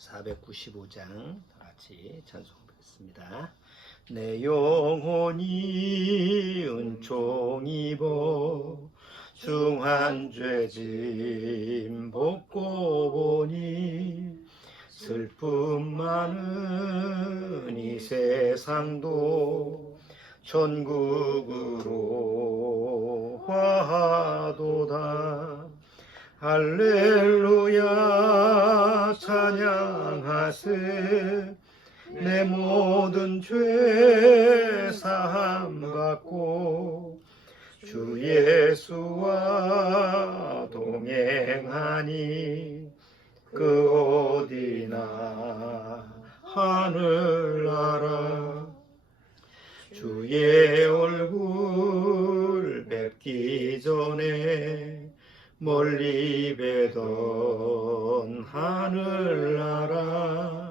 495장 같이 찬송하겠습니다. 내 영혼이 은총 입어 중한 죄짐 벗고 보니 슬픔 많은 이 세상도 천국으로 화하도다. 할렐루야 찬양하세. 내 모든 죄 사함 받고 주 예수와 동행하니 그 어디나 하늘나라. 주의 얼굴 뵙기 전에 멀리 뵈던 하늘나라.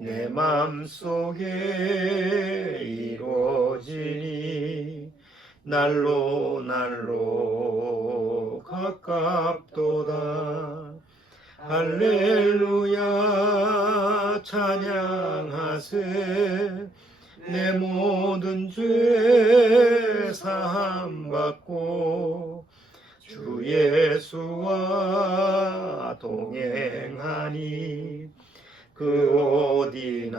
내 맘속에 이루어지니 날로 날로 가깝도다. 할렐루야 찬양하세. 내 모든 죄 사함 받고 주 예수와 동행하니 그 어디나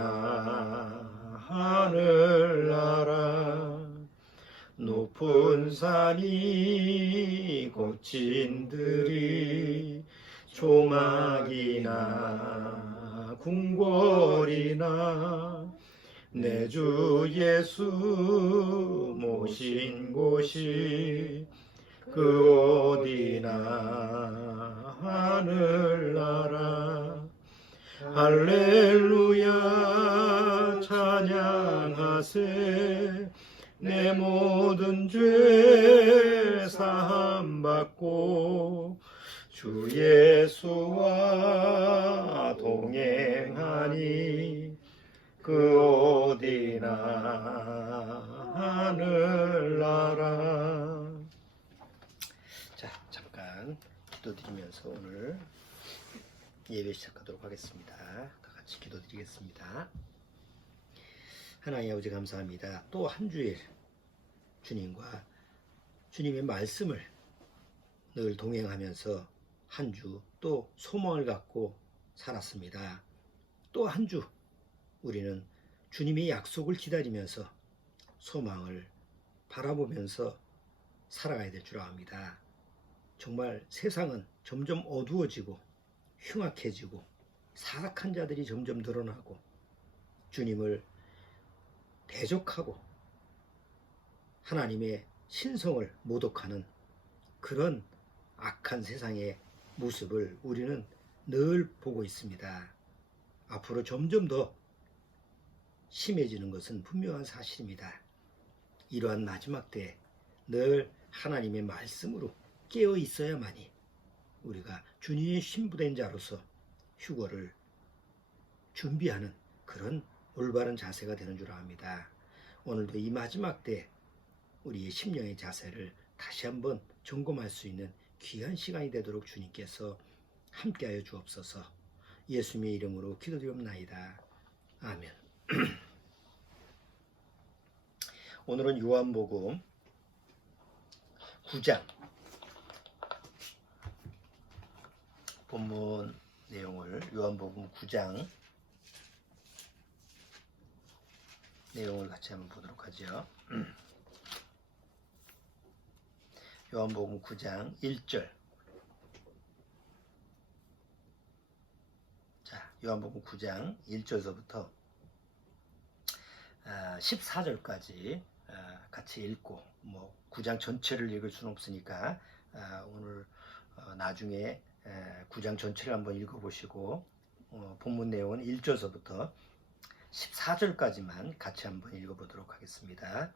하늘나라. 높은 산이 고친들이 조막이나 궁궐이나 내 주 예수 모신 곳이 그 어디나 하늘나라. 할렐루야 찬양하세. 내 모든 죄 사함 받고 주 예수와 동행하니 그 어디나 하늘나라. 자, 잠깐 기도드리면서 오늘 예배 시작하도록 하겠습니다. 다 같이 기도드리겠습니다. 하나님 아버지 감사합니다. 또 한 주일 주님과 주님의 말씀을 늘 동행하면서 한 주 또 소망을 갖고 살았습니다. 또 한 주 우리는 주님의 약속을 기다리면서 소망을 바라보면서 살아가야 될 줄 압니다. 정말 세상은 점점 어두워지고 흉악해지고 사악한 자들이 점점 늘어나고 주님을 대적하고 하나님의 신성을 모독하는 그런 악한 세상의 모습을 우리는 늘 보고 있습니다. 앞으로 점점 더 심해지는 것은 분명한 사실입니다. 이러한 마지막 때에 늘 하나님의 말씀으로 깨어 있어야만이 우리가 주님의 신부된 자로서 휴거를 준비하는 그런 올바른 자세가 되는 줄 압니다. 오늘도 이 마지막 때 우리의 심령의 자세를 다시 한번 점검할 수 있는 귀한 시간이 되도록 주님께서 함께하여 주옵소서. 예수님의 이름으로 기도드리옵나이다. 아멘. 오늘은 요한복음 9장 본문 내용을 요한복음 9장 내용을 같이 한번 보도록 하죠. 요한복음 9장 1절. 자, 요한복음 9장 1절서부터 14절까지 같이 읽고 9장 전체를 읽을 수는 없으니까 오늘 나중에 9장 전체를 한번 읽어보시고 본문 내용은 1절서부터 14절까지만 같이 한번 읽어보도록 하겠습니다.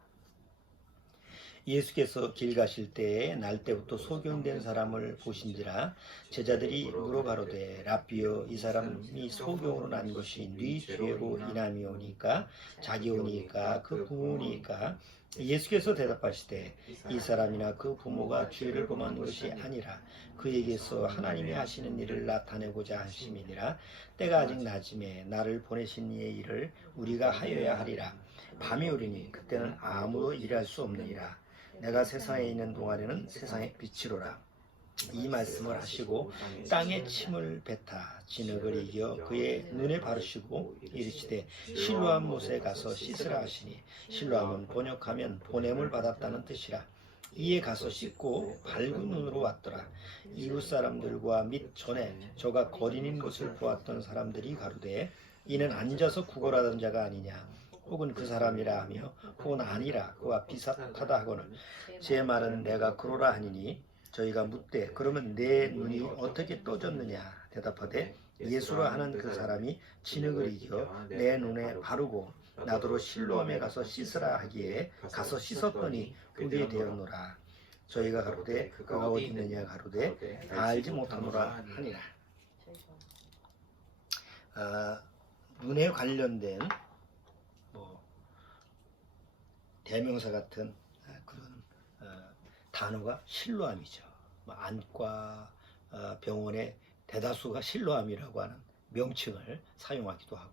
예수께서 길 가실 때에 날 때부터 소경된 사람을 보신지라 제자들이 물어가로되 라삐여 이 사람이 소경으로 난 것이 네 죄로 인함이오니까 자기오니까 그 부모니까 예수께서 대답하시되 이 사람이나 그 부모가 죄를 범한 것이 아니라 그에게서 하나님이 하시는 일을 나타내고자 하심이니라. 때가 아직 낮음에 나를 보내신 이의 일을 우리가 하여야 하리라. 밤이 오리니 그때는 아무도 일할 수 없느니라. 내가 세상에 있는 동안에는 세상의 빛이로라. 이 말씀을 하시고 땅에 침을 뱉아 진흙을 이겨 그의 눈에 바르시고 이르시되 실로암 못에 가서 씻으라 하시니, 실로암은 번역하면 보냄을 받았다는 뜻이라. 이에 가서 씻고 밝은 눈으로 왔더라. 이웃 사람들과 및 전에 저가 거린인 것을 보았던 사람들이 가로되 이는 앉아서 구걸하던 자가 아니냐, 혹은 그 사람이라 하며, 혹은 아니라 그와 비슷하다 하거늘 제 말은 내가 그러라 하니니, 저희가 묻되 그러면 내 눈이 어떻게 떠졌느냐, 대답하되 예수라 하는 그 사람이 진흙을 이겨 내 눈에 바르고 나더러 실로암에 가서 씻으라 하기에 가서 씻었더니 보게 되었노라. 저희가 가로되 그가 어디 있느냐 가로되 알지 못하노라 하니라. 눈에 관련된 대명사 같은 그런 단어가 실로암이죠. 안과 병원의 대다수가 실로암이라고 하는 명칭을 사용하기도 하고,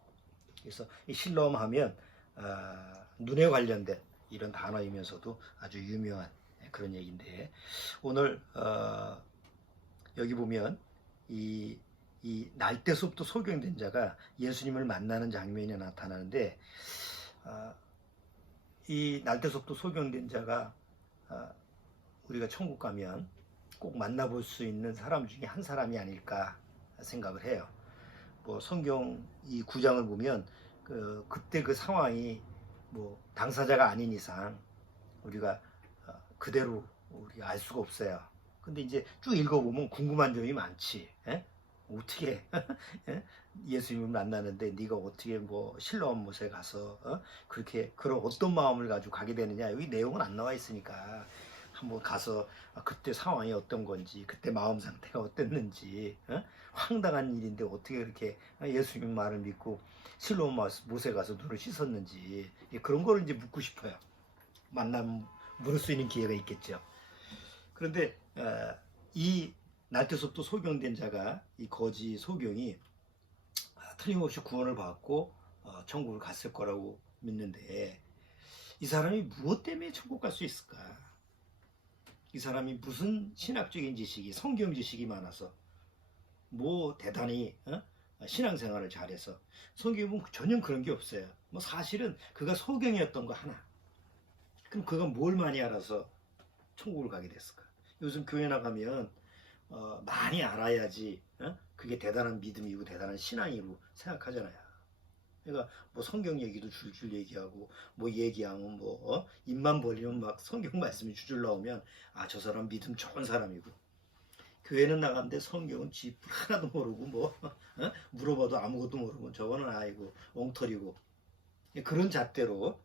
그래서 이 실로암 하면 눈에 관련된 이런 단어이면서도 아주 유명한 그런 얘기인데, 오늘 여기 보면 이 날때서부터 소경된 자가 예수님을 만나는 장면이 나타나는데, 이 날때서부터 소경된 자가 우리가 천국 가면 꼭 만나볼 수 있는 사람 중에 한 사람이 아닐까 생각을 해요. 성경 이 9장을 보면 그때 그 상황이 당사자가 아닌 이상 우리가 그대로 우리가 알 수가 없어요. 근데 이제 쭉 읽어보면 궁금한 점이 많지. 어떻게 예수님을 만나는데 네가 어떻게 실로암 못에 가서 그렇게 그런 어떤 마음을 가지고 가게 되느냐, 여기 내용은 안 나와 있으니까 한번 가서 그때 상황이 어떤 건지, 그때 마음 상태가 어땠는지, 황당한 일인데 어떻게 그렇게 예수님 말을 믿고 실로암 못에 가서 눈을 씻었는지, 그런 거를 이제 묻고 싶어요. 만나면 물을 수 있는 기회가 있겠죠. 그런데 이 날때서부터 소경된 자가, 이 거지 소경이 틀림없이 구원을 받고 천국을 갔을 거라고 믿는데, 이 사람이 무엇 때문에 천국 갈 수 있을까? 이 사람이 무슨 신학적인 지식이, 성경 지식이 많아서, 대단히 신앙생활을 잘해서, 성경에 보면 전혀 그런 게 없어요. 사실은 그가 소경이었던 거 하나. 그럼 그가 뭘 많이 알아서 천국을 가게 됐을까? 요즘 교회 나가면 많이 알아야지 그게 대단한 믿음이고 대단한 신앙이고 생각하잖아요. 그러니까 성경 얘기도 줄줄 얘기하고 얘기하면 입만 벌리면 막 성경 말씀이 줄줄 나오면 저 사람 믿음 좋은 사람이고, 교회는 나갔는데 성경은 쥐뿔 하나도 모르고 물어봐도 아무것도 모르고 저거는 아이고 엉터리고, 그런 잣대로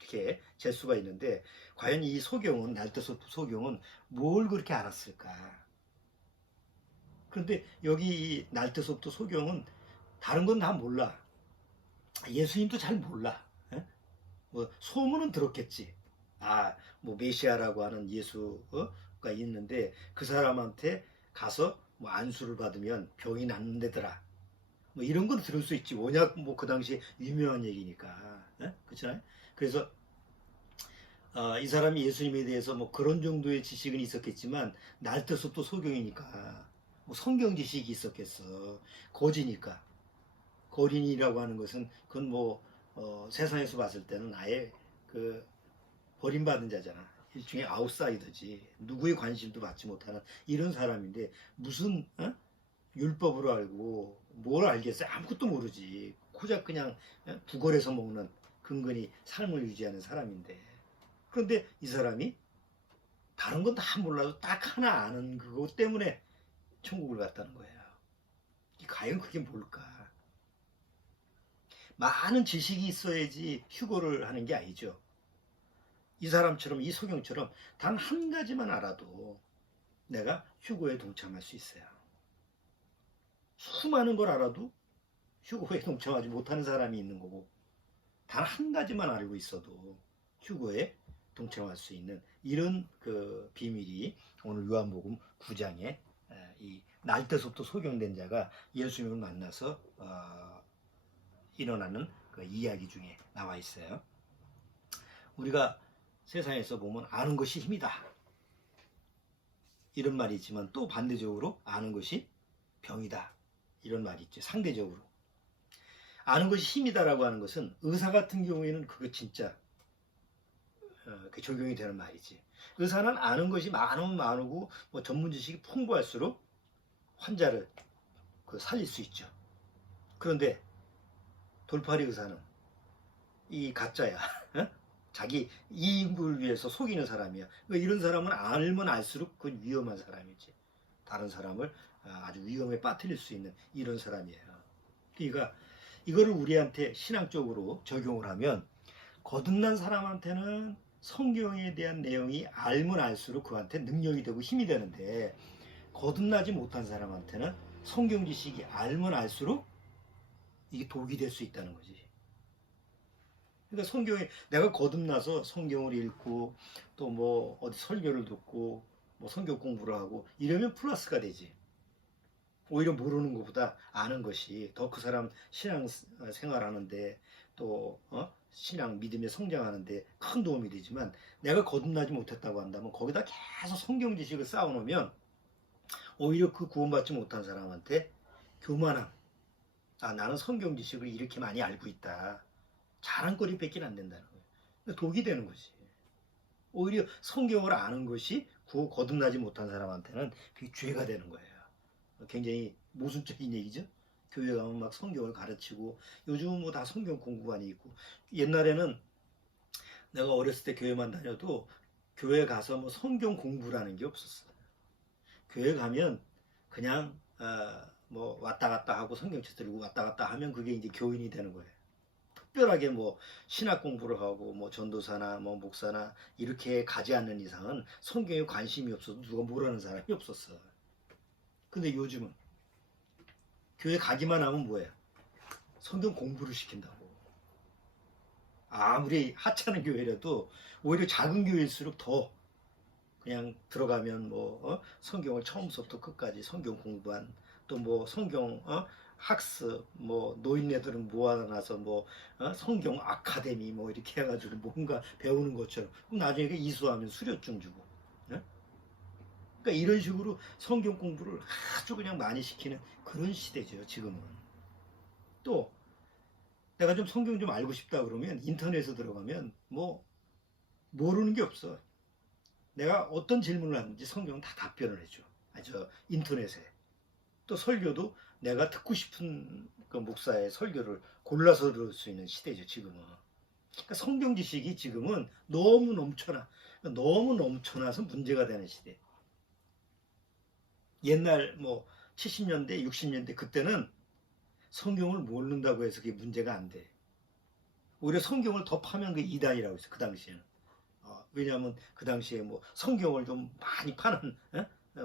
이렇게 잴 수가 있는데, 과연 이 소경은, 날때서부터 소경은 뭘 그렇게 알았을까? 그런데 여기 이 날때서부터 소경은 다른 건 다 몰라. 예수님도 잘 몰라. 소문은 들었겠지. 메시아라고 하는 예수가 있는데 그 사람한테 가서 안수를 받으면 병이 낫는데더라. 이런 건 들을 수 있지. 워낙 그 당시에 유명한 얘기니까. 그렇잖아요. 그래서 이 사람이 예수님에 대해서 그런 정도의 지식은 있었겠지만, 날때서부터 소경이니까 성경 지식이 있었겠어. 거지니까. 거린이라고 하는 것은 그건 세상에서 봤을 때는 아예 버림받은 자잖아. 일종의 아웃사이더지. 누구의 관심도 받지 못하는 이런 사람인데, 무슨 율법으로 알고 뭘 알겠어요? 아무것도 모르지. 고작 그냥 부걸에서 먹는 근근히 삶을 유지하는 사람인데, 그런데 이 사람이 다른 건 다 몰라도 딱 하나 아는 그것 때문에 천국을 갔다는 거예요. 과연 그게 뭘까? 많은 지식이 있어야지 휴거를 하는 게 아니죠. 이 사람처럼, 이 소경처럼 단 한 가지만 알아도 내가 휴거에 동참할 수 있어요. 수많은 걸 알아도 휴거에 동참하지 못하는 사람이 있는 거고, 단 한 가지만 알고 있어도 휴거에 동참할 수 있는 이런 그 비밀이 오늘 요한복음 9장에 이 날때서부터 소경된 자가 예수님을 만나서 일어나는 그 이야기 중에 나와 있어요. 우리가 세상에서 보면 아는 것이 힘이다 이런 말이 있지만 또 반대적으로 아는 것이 병이다 이런 말이 있죠. 상대적으로 아는 것이 힘이다라고 하는 것은 의사 같은 경우에는 그거 진짜 적용이 되는 말이지. 의사는 아는 것이 많으면 많고 뭐 전문 지식이 풍부할수록 환자를 살릴 수 있죠. 그런데 돌팔이 의사는 이 가짜야. 자기 이익을 위해서 속이는 사람이야. 그러니까 이런 사람은 알면 알수록 그건 위험한 사람이지. 다른 사람을 아주 위험에 빠뜨릴 수 있는 이런 사람이에요. 그러니까 이거를 우리한테 신앙적으로 적용을 하면 거듭난 사람한테는 성경에 대한 내용이 알면 알수록 그한테 능력이 되고 힘이 되는데 거듭나지 못한 사람한테는 성경 지식이 알면 알수록 이게 독이 될 수 있다는 거지. 그러니까 성경에 내가 거듭나서 성경을 읽고 또 뭐 어디 설교를 듣고 뭐 성경 공부를 하고 이러면 플러스가 되지. 오히려 모르는 것보다 아는 것이 더 그 사람 신앙 생활하는데 또 신앙 믿음에 성장하는데 큰 도움이 되지만 내가 거듭나지 못했다고 한다면 거기다 계속 성경 지식을 쌓아놓으면 오히려 그 구원받지 못한 사람한테 교만함, 나는 성경 지식을 이렇게 많이 알고 있다, 자랑거리 뺏기는 안 된다는 거예요. 독이 되는 거지. 오히려 성경을 아는 것이 거듭나지 못한 사람한테는 그게 죄가 되는 거예요. 굉장히 모순적인 얘기죠. 교회 가면 막 성경을 가르치고 요즘은 뭐 다 성경 공부관이 있고 옛날에는 내가 어렸을 때 교회만 다녀도 교회 가서 뭐 성경 공부라는 게 없었어요. 교회 가면 그냥 뭐 왔다 갔다 하고 성경책 들고 왔다 갔다 하면 그게 이제 교인이 되는 거예요. 특별하게 뭐 신학 공부를 하고 뭐 전도사나 뭐 목사나 이렇게 가지 않는 이상은 성경에 관심이 없어도 누가 뭐라는 사람이 없었어. 근데 요즘은 교회 가기만 하면 뭐예요? 성경 공부를 시킨다고. 아무리 하찮은 교회라도 오히려 작은 교회일수록 더 그냥 들어가면 뭐 성경을 처음부터 끝까지 성경 공부한 또 뭐 성경 학습 뭐 노인네들은 모아놔서 뭐 성경 아카데미 뭐 이렇게 해가지고 뭔가 배우는 것처럼 그럼 나중에 이수하면 수료증 주고. 그러니까 이런 식으로 성경 공부를 아주 그냥 많이 시키는 그런 시대죠 지금은. 또 내가 좀 성경 좀 알고 싶다 그러면 인터넷에 들어가면 뭐 모르는 게 없어. 내가 어떤 질문을 하는지 성경은 다 답변을 해줘. 저 인터넷에. 또 설교도 내가 듣고 싶은 그 목사의 설교를 골라서 들을 수 있는 시대죠 지금은. 그러니까 성경 지식이 지금은 너무 넘쳐나. 너무 넘쳐나서 문제가 되는 시대. 옛날 뭐 70년대 60년대 그때는 성경을 모른다고 해서 그게 문제가 안 돼. 오히려 성경을 더 파면 그 이단이라고 했어 그 당시에는. 왜냐하면 그 당시에 뭐 성경을 좀 많이 파는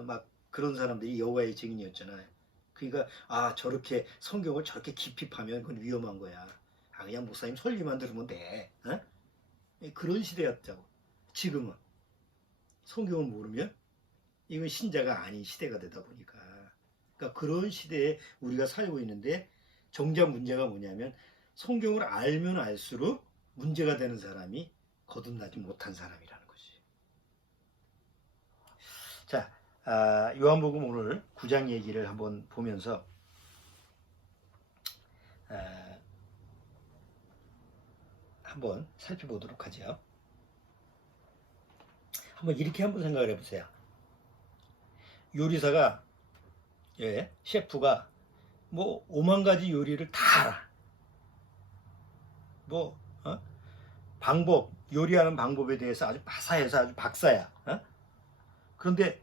막 그런 사람들이 여호와의 증인이었잖아요. 그러니까 저렇게 성경을 저렇게 깊이 파면 그건 위험한 거야. 그냥 목사님 설교만 들으면 돼. 그런 시대였다고. 지금은 성경을 모르면 이건 신자가 아닌 시대가 되다 보니까. 그러니까 그런 시대에 우리가 살고 있는데 정작 문제가 뭐냐면 성경을 알면 알수록 문제가 되는 사람이 거듭나지 못한 사람이라는 거지. 자, 요한복음 오늘 9장 얘기를 한번 보면서 한번 살펴보도록 하죠. 한번 이렇게 한번 생각을 해보세요. 요리사가 셰프가 뭐 5만 가지 요리를 다 알아. 뭐 방법, 요리하는 방법에 대해서 아주 마사해서 아주 박사야. 그런데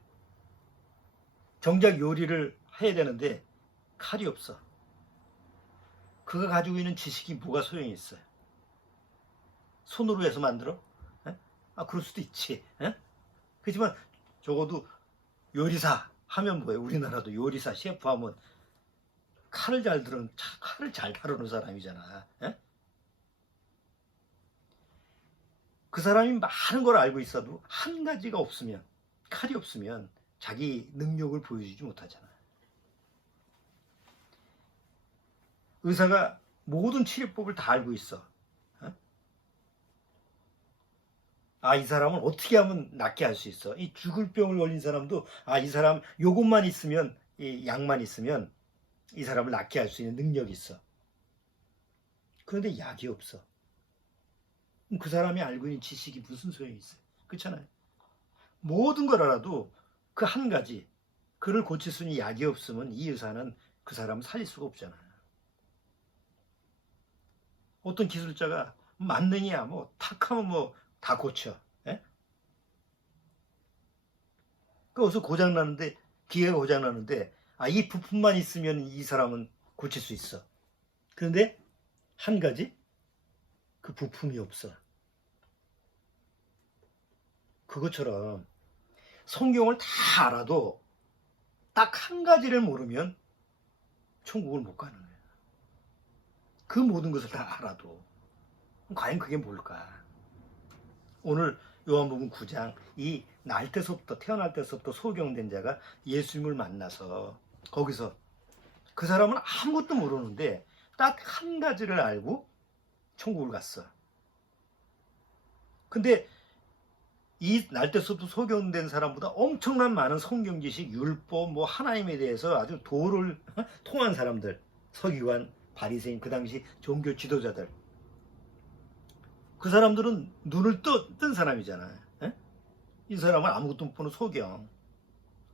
정작 요리를 해야 되는데 칼이 없어. 그가 가지고 있는 지식이 뭐가 소용이 있어요? 손으로 해서 만들어? 그럴 수도 있지. 그렇지만 적어도 요리사 하면 뭐예요? 우리나라도 요리사 셰프 하면 칼을 잘 다루는 사람이잖아. 그 사람이 많은 걸 알고 있어도 한 가지가 없으면, 칼이 없으면 자기 능력을 보여주지 못하잖아요. 의사가 모든 치료법을 다 알고 있어. 이 사람은 어떻게 하면 낫게 할 수 있어. 이 죽을 병을 걸린 사람도 이 사람 요것만 있으면, 이 약만 있으면 이 사람을 낫게 할 수 있는 능력이 있어. 그런데 약이 없어. 그 사람이 알고 있는 지식이 무슨 소용이 있어요? 그렇잖아요. 모든 걸 알아도 그 한 가지, 그를 고칠 수 있는 약이 없으면 이 의사는 그 사람을 살릴 수가 없잖아요. 어떤 기술자가 만능이야, 뭐 탁하면 뭐 다 고쳐. 예? 그 어디서 고장 나는데, 기계가 고장 나는데, 이 부품만 있으면 이 사람은 고칠 수 있어. 그런데 한 가지, 그 부품이 없어. 그것처럼 성경을 다 알아도 딱 한 가지를 모르면 천국을 못 가는 거예요. 그 모든 것을 다 알아도 과연 그게 뭘까? 오늘 요한복음 9장, 이 태어날 때서부터 소경된 자가 예수님을 만나서 거기서 그 사람은 아무것도 모르는데 딱 한 가지를 알고 천국을 갔어. 근데 이 날 때서부터 소경된 사람보다 엄청난 많은 성경 지식, 율법, 뭐 하나님에 대해서 아주 도를 통한 사람들, 서기관, 바리새인, 그 당시 종교 지도자들, 그 사람들은 눈을 뜬 사람이잖아요. 이 사람은 아무것도 못 보는 소경.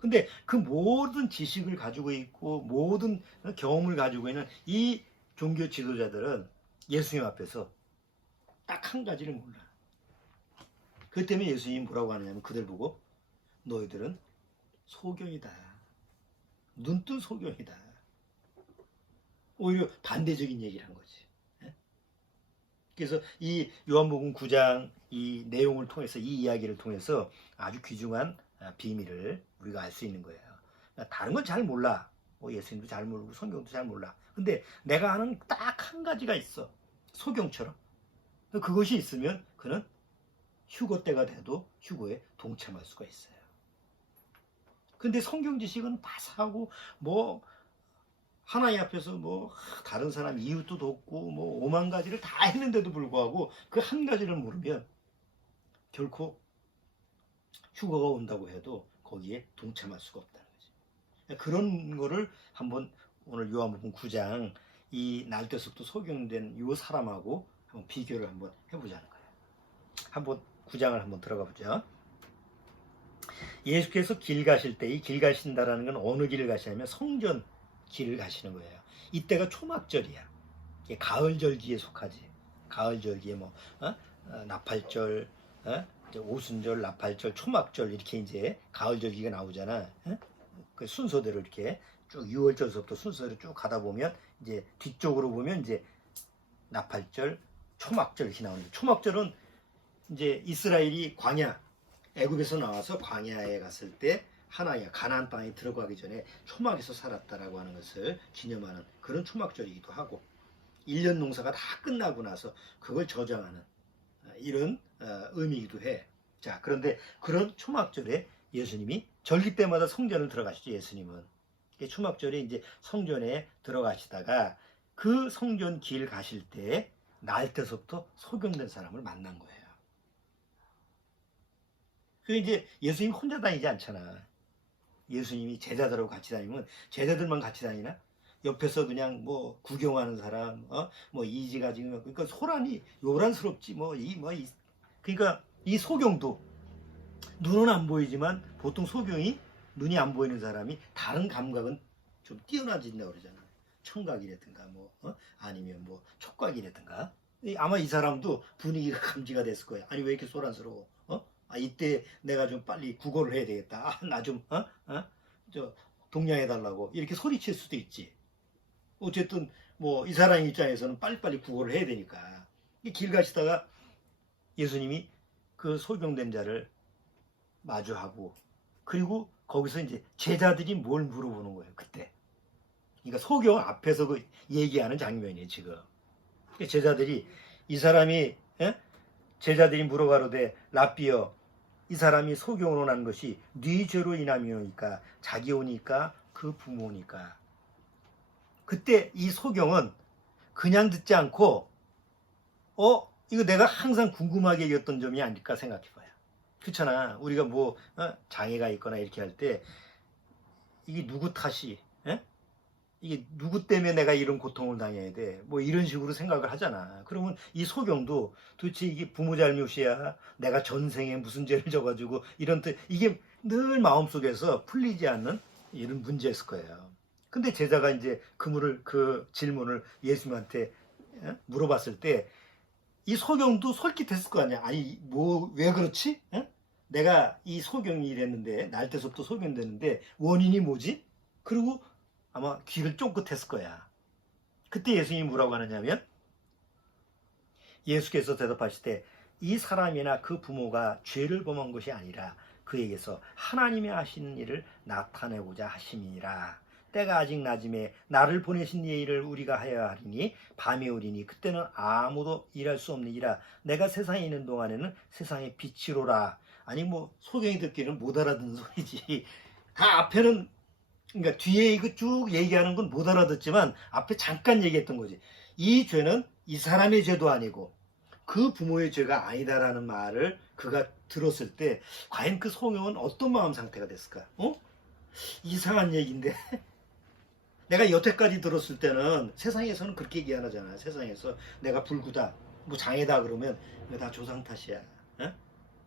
근데 그 모든 지식을 가지고 있고 모든 경험을 가지고 있는 이 종교 지도자들은 예수님 앞에서 딱 한 가지를 몰라. 그 때문에 예수님이 뭐라고 하느냐면 그들 보고 너희들은 소경이다. 눈뜬 소경이다. 오히려 반대적인 얘기를 한 거지. 그래서 이 요한복음 9장 이 내용을 통해서, 이 이야기를 통해서 아주 귀중한 비밀을 우리가 알 수 있는 거예요. 다른 건 잘 몰라. 예수님도 잘 모르고 성경도 잘 몰라. 근데 내가 아는 딱 한 가지가 있어. 소경처럼. 그것이 있으면 그는 휴거 때가 돼도 휴거에 동참할 수가 있어요. 근데 성경 지식은 바사하고 뭐 하나님 앞에서 뭐 다른 사람 이웃도 돕고 뭐 5만 가지를 다 했는데도 불구하고 그 한 가지를 모르면 결코 휴거가 온다고 해도 거기에 동참할 수가 없다는 거지. 그런 거를 한번 오늘 요한복음 9장 이 날때서부터 소경된 이 사람하고 한번 비교를 한번 해보자는 거예요. 한번 9장을 한번 들어가 보죠. 예수께서 길 가실 때, 이 길 가신다라는 건 어느 길을 가시냐면 성전 길을 가시는 거예요. 이때가 초막절이야. 가을절기에 속하지. 가을절기에 뭐 나팔절, 오순절, 나팔절, 초막절 이렇게 이제 가을절기가 나오잖아. 그 순서대로 이렇게 쭉 6월절서부터 순서대로 쭉 가다 보면 이제 뒤쪽으로 보면 이제 나팔절, 초막절 이렇게 나오는데, 초막절은 이제 이스라엘이 광야, 애굽에서 나와서 광야에 갔을 때 하나야 가나안 땅에 들어가기 전에 초막에서 살았다라고 하는 것을 기념하는 그런 초막절이기도 하고, 1년 농사가 다 끝나고 나서 그걸 저장하는 이런 의미이기도 해. 자, 그런데 그런 초막절에 예수님이 절기 때마다 성전을 들어가시죠. 예수님은 초막절에 이제 성전에 들어가시다가 그 성전 길 가실 때 날 때서부터 소경된 사람을 만난 거예요. 그 이제 예수님 혼자 다니지 않잖아. 예수님이 제자들하고 같이 다니면 제자들만 같이 다니나? 옆에서 그냥 뭐 구경하는 사람, 뭐 이지가 지금 그러니까 소란이 요란스럽지 그러니까 이 소경도 눈은 안 보이지만 보통 소경이 눈이 안 보이는 사람이 다른 감각은 좀 뛰어나진다고 그러잖아. 청각이라든가 아니면 뭐 촉각이라든가. 아마 이 사람도 분위기가 감지가 됐을 거야. 아니 왜 이렇게 소란스러워? 이때 내가 좀 빨리 구걸을 해야 되겠다. 나 좀 저 동냥해 달라고 이렇게 소리칠 수도 있지. 어쨌든 뭐 이 사람 입장에서는 빨리빨리 구걸을 해야 되니까. 길 가시다가 예수님이 그 소경된 자를 마주하고, 그리고 거기서 이제 제자들이 뭘 물어보는 거예요. 그때. 그러니까 소경 앞에서 얘기하는 장면이에요. 지금 제자들이 이 사람이 제자들이 물어가로되 랍비여 이 사람이 소경으로 난 것이 네 죄로 인함이오니까 자기 오니까 그 부모니까. 그때 이 소경은 그냥 듣지 않고 이거 내가 항상 궁금하게 여겼던 점이 아닐까 생각해봐요. 그렇잖아. 우리가 뭐 장애가 있거나 이렇게 할 때 이게 누구 탓이 이게 누구 때문에 내가 이런 고통을 당해야 돼? 뭐 이런 식으로 생각을 하잖아. 그러면 이 소경도 도대체 이게 부모 잘못이야? 내가 전생에 무슨 죄를 져가지고 이런 뜻 이게 늘 마음속에서 풀리지 않는 이런 문제였을 거예요. 근데 제자가 이제 그 질문을 예수님한테 물어봤을 때 이 소경도 솔깃했을 거 아니야. 아니 뭐 왜 그렇지? 내가 이 소경이 이랬는데 날 때서부터 소경됐는데 원인이 뭐지? 그리고 아마 귀를 쫑긋했을 거야. 그때 예수님이 뭐라고 하느냐면 예수께서 대답하실 때 이 사람이나 그 부모가 죄를 범한 것이 아니라 그에게서 하나님이 하시는 일을 나타내고자 하심이니라. 때가 아직 낮음에 나를 보내신 이의 일을 우리가 하여야 하리니 밤이 오리니 그때는 아무도 일할 수 없느니라. 내가 세상에 있는 동안에는 세상의 빛이로라. 아니 뭐 소경이 듣기는 못 알아듣는 소리지. 다 앞에는 그러니까 뒤에 이거 쭉 얘기하는 건 못 알아듣지만 앞에 잠깐 얘기했던 거지. 이 죄는 이 사람의 죄도 아니고 그 부모의 죄가 아니다라는 말을 그가 들었을 때 과연 그 소경은 어떤 마음 상태가 됐을까? 이상한 얘기인데 내가 여태까지 들었을 때는 세상에서는 그렇게 얘기 안 하잖아. 세상에서 내가 불구다, 뭐 장애다 그러면 이거 다 조상 탓이야.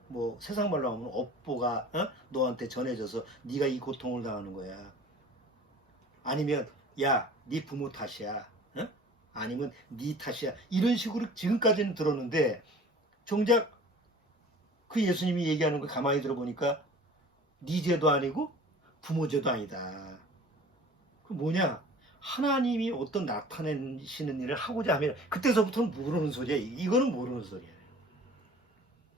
뭐 세상 말로 하면 업보가 너한테 전해져서 네가 이 고통을 당하는 거야. 아니면 야, 네 부모 탓이야. 아니면 네 탓이야. 이런 식으로 지금까지는 들었는데 정작 그 예수님이 얘기하는 걸 가만히 들어보니까 네 죄도 아니고 부모 죄도 아니다. 그 뭐냐? 하나님이 어떤 나타내시는 일을 하고자 하면 그때서부터는 모르는 소리야. 이거는 모르는 소리야.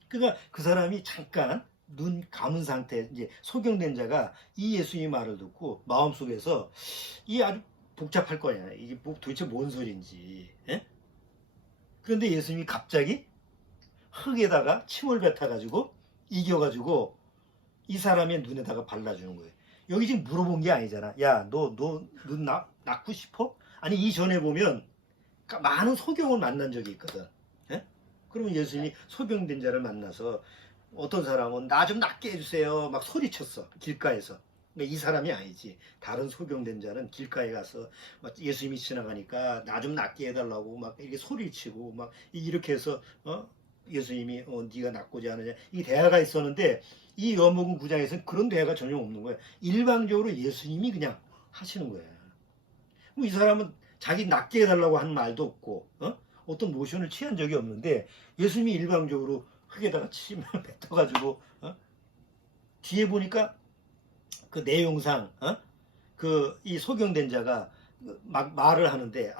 그러니까 그 사람이 잠깐 눈 감은 상태, 이제 소경된 자가 이 예수님의 말을 듣고 마음속에서 이 아주 복잡할 거야. 이게 도대체 뭔 소리인지. 그런데 예수님이 갑자기 흙에다가 침을 뱉어가지고 이겨가지고 이 사람의 눈에다가 발라주는 거예요. 여기 지금 물어본 게 아니잖아. 야, 너 눈 낫고 싶어? 아니 이전에 보면 많은 소경을 만난 적이 있거든. 그러면 예수님이 소경된 자를 만나서 어떤 사람은 나 좀 낫게 해주세요 막 소리쳤어 길가에서. 근데 이 사람이 아니지. 다른 소경된 자는 길가에 가서 막 예수님이 지나가니까 나 좀 낫게 해달라고 막 이렇게 소리치고 막 이렇게 해서 예수님이 네가 낫고자 하느냐 이 대화가 있었는데 이 요한복음 9장에서는 그런 대화가 전혀 없는 거야. 일방적으로 예수님이 그냥 하시는 거야. 이 사람은 자기 낫게 해달라고 한 말도 없고 어떤 모션을 취한 적이 없는데 예수님이 일방적으로 흙에다가 침을 뱉어가지고 뒤에 보니까 그 내용상 그 이 소경된 자가 막 말을 하는데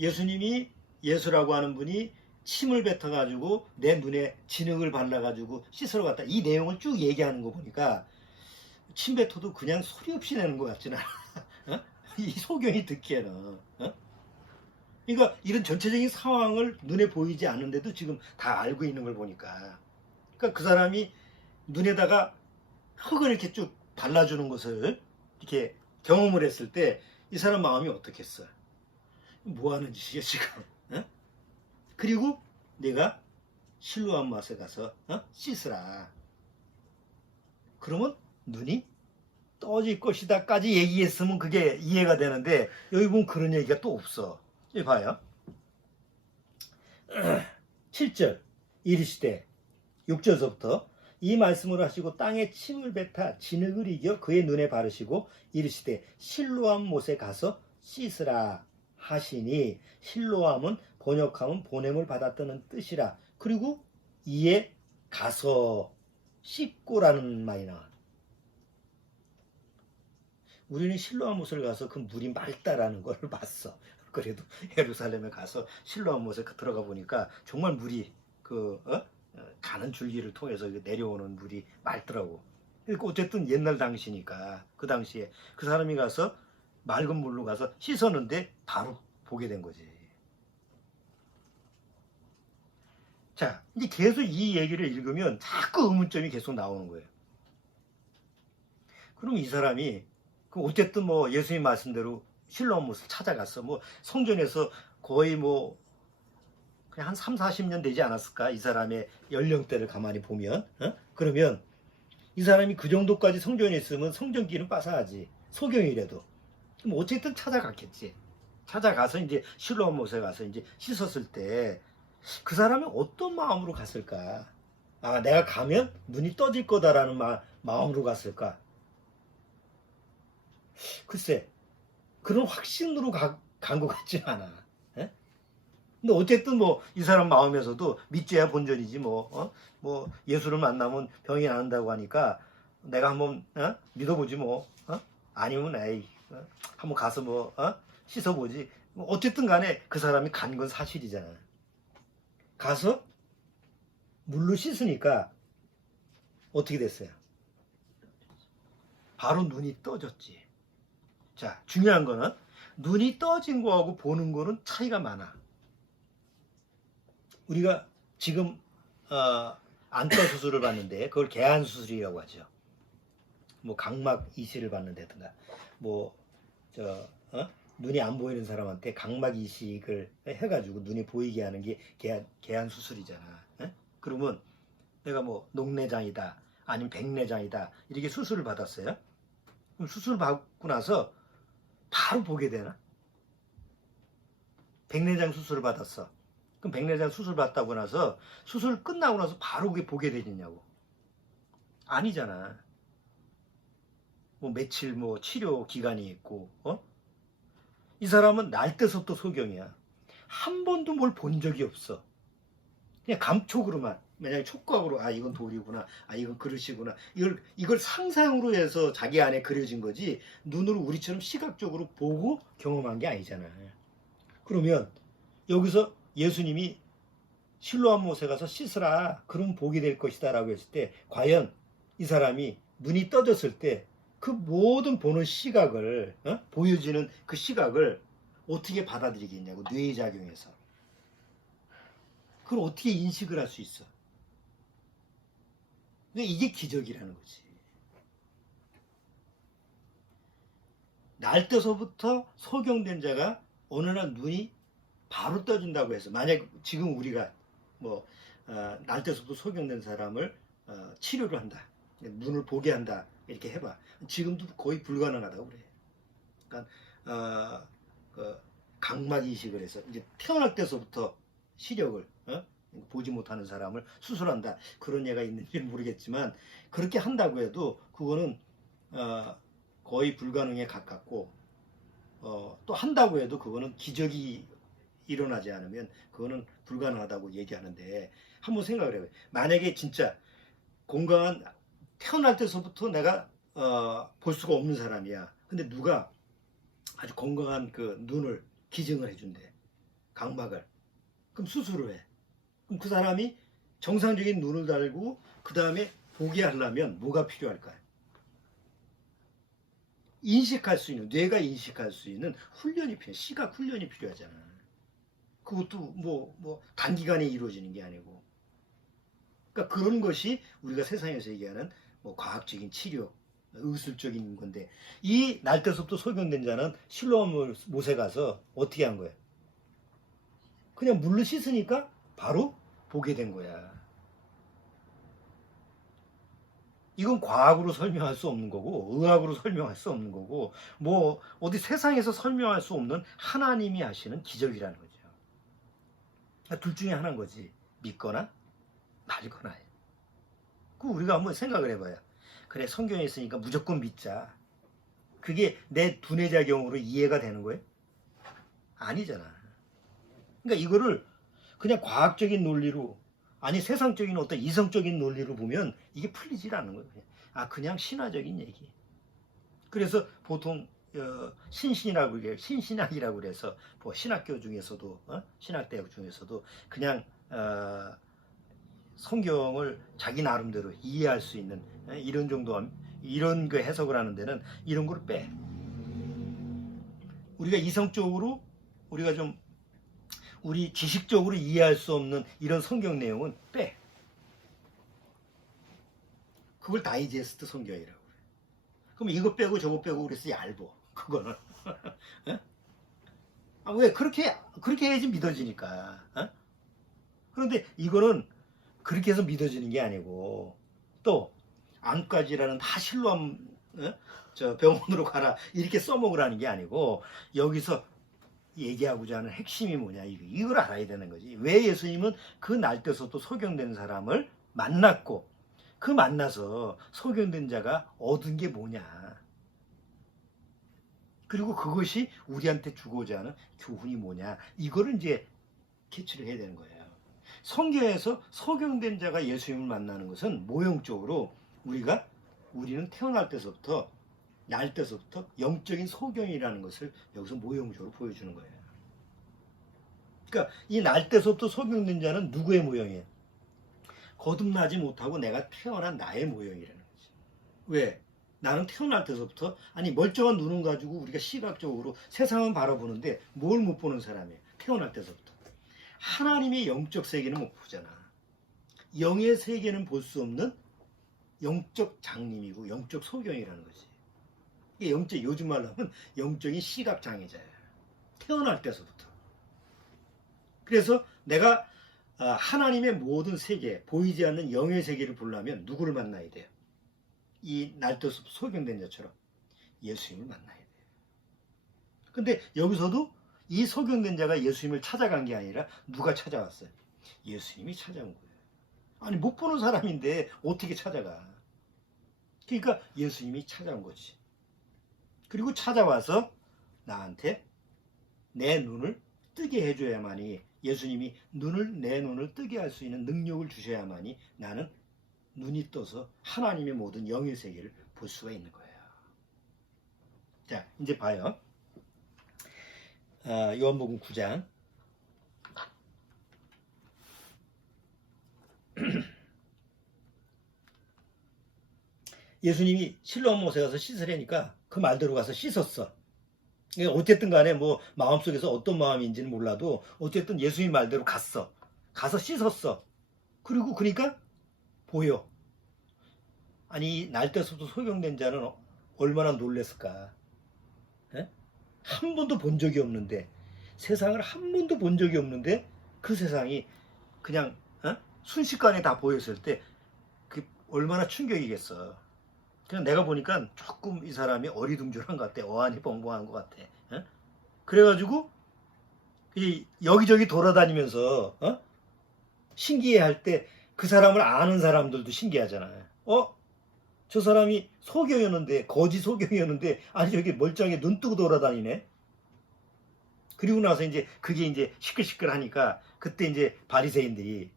예수님이 예수라고 하는 분이 침을 뱉어가지고 내 눈에 진흙을 발라가지고 씻으러 갔다. 이 내용을 쭉 얘기하는 거 보니까 침 뱉어도 그냥 소리 없이 내는 것 같지는 않아. 이 소경이 듣기에는. 그러니까 이런 전체적인 상황을 눈에 보이지 않는데도 지금 다 알고 있는 걸 보니까. 그러니까 그 사람이 눈에다가 흙을 이렇게 쭉 발라주는 것을 이렇게 경험을 했을 때 이 사람 마음이 어떻겠어? 뭐 하는 짓이야 지금? 그리고 내가 실로암 맛에 가서 씻으라. 그러면 눈이 떠질 것이다까지 얘기했으면 그게 이해가 되는데 여기 보면 그런 얘기가 또 없어. 여기 봐요. 7절 이르시되 6절서부터 이 말씀을 하시고 땅에 침을 뱉아 진흙을 이겨 그의 눈에 바르시고 이르시되 실로암 못에 가서 씻으라 하시니 실로암은 번역하면 보냄을 받았다는 뜻이라. 그리고 이에 가서 씻고라는 말이 나와. 우리는 실로암 못을 가서 그 물이 맑다라는 걸 봤어. 그래도 예루살렘에 가서 실로암 못에 들어가 보니까 정말 물이 가는 줄기를 통해서 내려오는 물이 맑더라고. 어쨌든 옛날 당시니까 그 당시에 그 사람이 가서 맑은 물로 가서 씻었는데 바로 보게 된 거지. 자, 이제 계속 이 얘기를 읽으면 자꾸 의문점이 계속 나오는 거예요. 그럼 이 사람이 그 어쨌든 뭐 예수님 말씀대로 실로암 못을 찾아갔어. 뭐 성전에서 거의 뭐 그냥 한 3, 40년 되지 않았을까? 이 사람의 연령대를 가만히 보면. 그러면 이 사람이 그 정도까지 성전에 있으면 성전기는 빠사하지. 소경이라도. 그럼 어쨌든 찾아갔겠지. 찾아가서 이제 실로암 못에 가서 이제 씻었을 때 그 사람이 어떤 마음으로 갔을까? 아, 내가 가면 눈이 떠질 거다라는 마음으로 갔을까? 글쎄, 그런 확신으로 간 것 같지 않아. 에? 근데 어쨌든 뭐 이 사람 마음에서도 믿져야 본전이지 뭐 예수를 만나면 병이 나는다고 하니까 내가 한번 믿어보지 뭐 아니면 에이 한번 가서 뭐 씻어보지. 뭐 어쨌든 간에 그 사람이 간 건 사실이잖아. 가서 물로 씻으니까 어떻게 됐어요? 바로 눈이 떠졌지. 자, 중요한 거는 눈이 떠진 거하고 보는 거는 차이가 많아. 우리가 지금 안과 수술을 받는데 그걸 개안 수술이라고 하죠. 뭐 각막 이식을 받는다든가 눈이 안 보이는 사람한테 각막 이식을 해가지고 눈이 보이게 하는 게 개안 수술이잖아. 그러면 내가 뭐 녹내장이다 아니면 백내장이다 이렇게 수술을 받았어요. 그럼 수술 받고 나서 바로 보게 되나? 백내장 수술을 받았어. 그럼 백내장 수술 받다고 나서 수술 끝나고 나서 바로 그게 보게 되겠냐고. 아니잖아. 뭐 며칠 뭐 치료 기간이 있고 이 사람은 날 때서부터 소경이야. 한 번도 뭘 본 적이 없어. 그냥 감촉으로만. 만약에 촉각으로 이건 돌이구나, 이건 그릇이구나, 이걸 상상으로 해서 자기 안에 그려진 거지 눈으로 우리처럼 시각적으로 보고 경험한 게 아니잖아. 그러면 여기서 예수님이 실로암 못에 가서 씻으라 그럼 복이 될 것이다 라고 했을 때 과연 이 사람이 눈이 떠졌을 때 그 모든 보는 시각을 보여지는 그 시각을 어떻게 받아들이겠냐고. 뇌작용해서 그걸 어떻게 인식을 할 수 있어. 그러니까 이게 기적이라는 거지. 날 때서부터 소경된 자가 어느 날 눈이 바로 떠진다고 해서 만약 지금 우리가 날 때서부터 소경된 사람을 치료를 한다, 눈을 보게 한다 이렇게 해봐. 지금도 거의 불가능하다고 그래. 그러니까 각막 이식을 해서 이제 태어날 때서부터 시력을 보지 못하는 사람을 수술한다 그런 예가 있는지 모르겠지만 그렇게 한다고 해도 그거는 거의 불가능에 가깝고 또 한다고 해도 그거는 기적이 일어나지 않으면 그거는 불가능하다고 얘기하는데 한번 생각을 해봐요. 만약에 진짜 건강한 태어날 때서부터 내가 볼 수가 없는 사람이야. 근데 누가 아주 건강한 그 눈을 기증을 해준대. 각막을. 그럼 수술을 해. 그럼 그 사람이 정상적인 눈을 달고 그 다음에 보게 하려면 뭐가 필요할까요? 인식할 수 있는, 뇌가 인식할 수 있는 훈련이 필요해. 시각 훈련이 필요하잖아. 그것도 단기간에 이루어지는 게 아니고. 그러니까 그런 것이 우리가 세상에서 얘기하는 과학적인 치료, 의술적인 건데 이 날 때서부터 소경된 자는 실로암 못에 가서 어떻게 한 거야? 그냥 물로 씻으니까 바로 보게 된 거야. 이건 과학으로 설명할 수 없는 거고 의학으로 설명할 수 없는 거고 어디 세상에서 설명할 수 없는 하나님이 하시는 기적이라는 거죠. 둘 중에 하나인 거지. 믿거나 말거나. 그 우리가 한번 생각을 해봐요. 그래, 성경에 있으니까 무조건 믿자. 그게 내 두뇌 작용으로 이해가 되는 거예요? 아니잖아. 그러니까 이거를 그냥 과학적인 논리로 아니 세상적인 어떤 이성적인 논리로 보면 이게 풀리질 않는 거예요. 그냥 신화적인 얘기. 그래서 보통 신신이라고 그래요. 신신학이라고 그래서 신학교 중에서도 신학대학 중에서도 그냥 성경을 자기 나름대로 이해할 수 있는 이런 정도 이런 그 해석을 하는 데는 이런 걸 빼. 우리가 이성적으로 우리가 좀 우리 지식적으로 이해할 수 없는 이런 성경 내용은 빼. 그걸 다이제스트 성경이라고 그래. 그럼 이거 빼고 저거 빼고 그래서 얇어. 그거는. 아, 왜? 그렇게 해야지 믿어지니까. 그런데 이거는 그렇게 해서 믿어지는 게 아니고, 또 암까지라는 다 실로암 저 병원으로 가라 이렇게 써먹으라는 게 아니고, 여기서 얘기하고자 하는 핵심이 뭐냐, 이걸 알아야 되는 거지. 왜 예수님은 그 날때서도 소경된 사람을 만났고, 그 만나서 소경된 자가 얻은 게 뭐냐, 그리고 그것이 우리한테 주고자 하는 교훈이 뭐냐, 이거를 이제 캐치를 해야 되는 거예요. 성경에서 소경된 자가 예수님을 만나는 것은 모형적으로 우리는 태어날 때서부터 날 때서부터 영적인 소경이라는 것을 여기서 모형적으로 보여주는 거예요. 그러니까 이 날 때서부터 소경된 자는 누구의 모형이에요? 거듭나지 못하고 내가 태어난 나의 모형이라는 거지. 왜? 나는 태어날 때서부터, 아니 멀쩡한 눈을 가지고 우리가 시각적으로 세상은 바라보는데 뭘 못 보는 사람이에요? 태어날 때서부터. 하나님의 영적 세계는 못 보잖아. 영의 세계는 볼 수 없는 영적 장님이고 영적 소경이라는 거지. 이게 요즘 말로 하면 영적인 시각 장애자예요. 태어날 때서부터. 그래서 내가 하나님의 모든 세계, 보이지 않는 영의 세계를 보려면 누구를 만나야 돼요? 이 날때서부터 소경된 자처럼 예수님을 만나야 돼요. 근데 여기서도 이 소경된 자가 예수님을 찾아간 게 아니라 누가 찾아왔어요? 예수님이 찾아온 거예요. 아니 못 보는 사람인데 어떻게 찾아가? 그러니까 예수님이 찾아온 거지. 그리고 찾아와서 나한테 내 눈을 뜨게 해줘야만이, 예수님이 내 눈을 뜨게 할 수 있는 능력을 주셔야만이 나는 눈이 떠서 하나님의 모든 영의 세계를 볼 수가 있는 거예요. 자, 이제 봐요. 요한복음 9장. 예수님이 실로암 못에 가서 씻으려니까 그 말대로 가서 씻었어. 어쨌든 간에 뭐 마음속에서 어떤 마음인지는 몰라도 어쨌든 예수님 말대로 가서 씻었어. 그리고 그러니까 보여. 아니 날 때서부터 소경된 자는 얼마나 놀랬을까. 에? 한 번도 본 적이 없는데, 세상을 한 번도 본 적이 없는데 그 세상이 그냥 순식간에 다 보였을 때 그 얼마나 충격이겠어. 그냥 내가 보니까 조금 이 사람이 어리둥절한 것 같아. 어안이 벙벙한 것 같아. 그래가지고 여기저기 돌아다니면서 신기해할 때 그 사람을 아는 사람들도 신기하잖아요. 저 사람이 소경이었는데, 거지 소경이었는데, 아니 저기 멀쩡하게 눈 뜨고 돌아다니네. 그리고 나서 이제 그게 이제 시끌시끌하니까 그때 이제 바리새인들이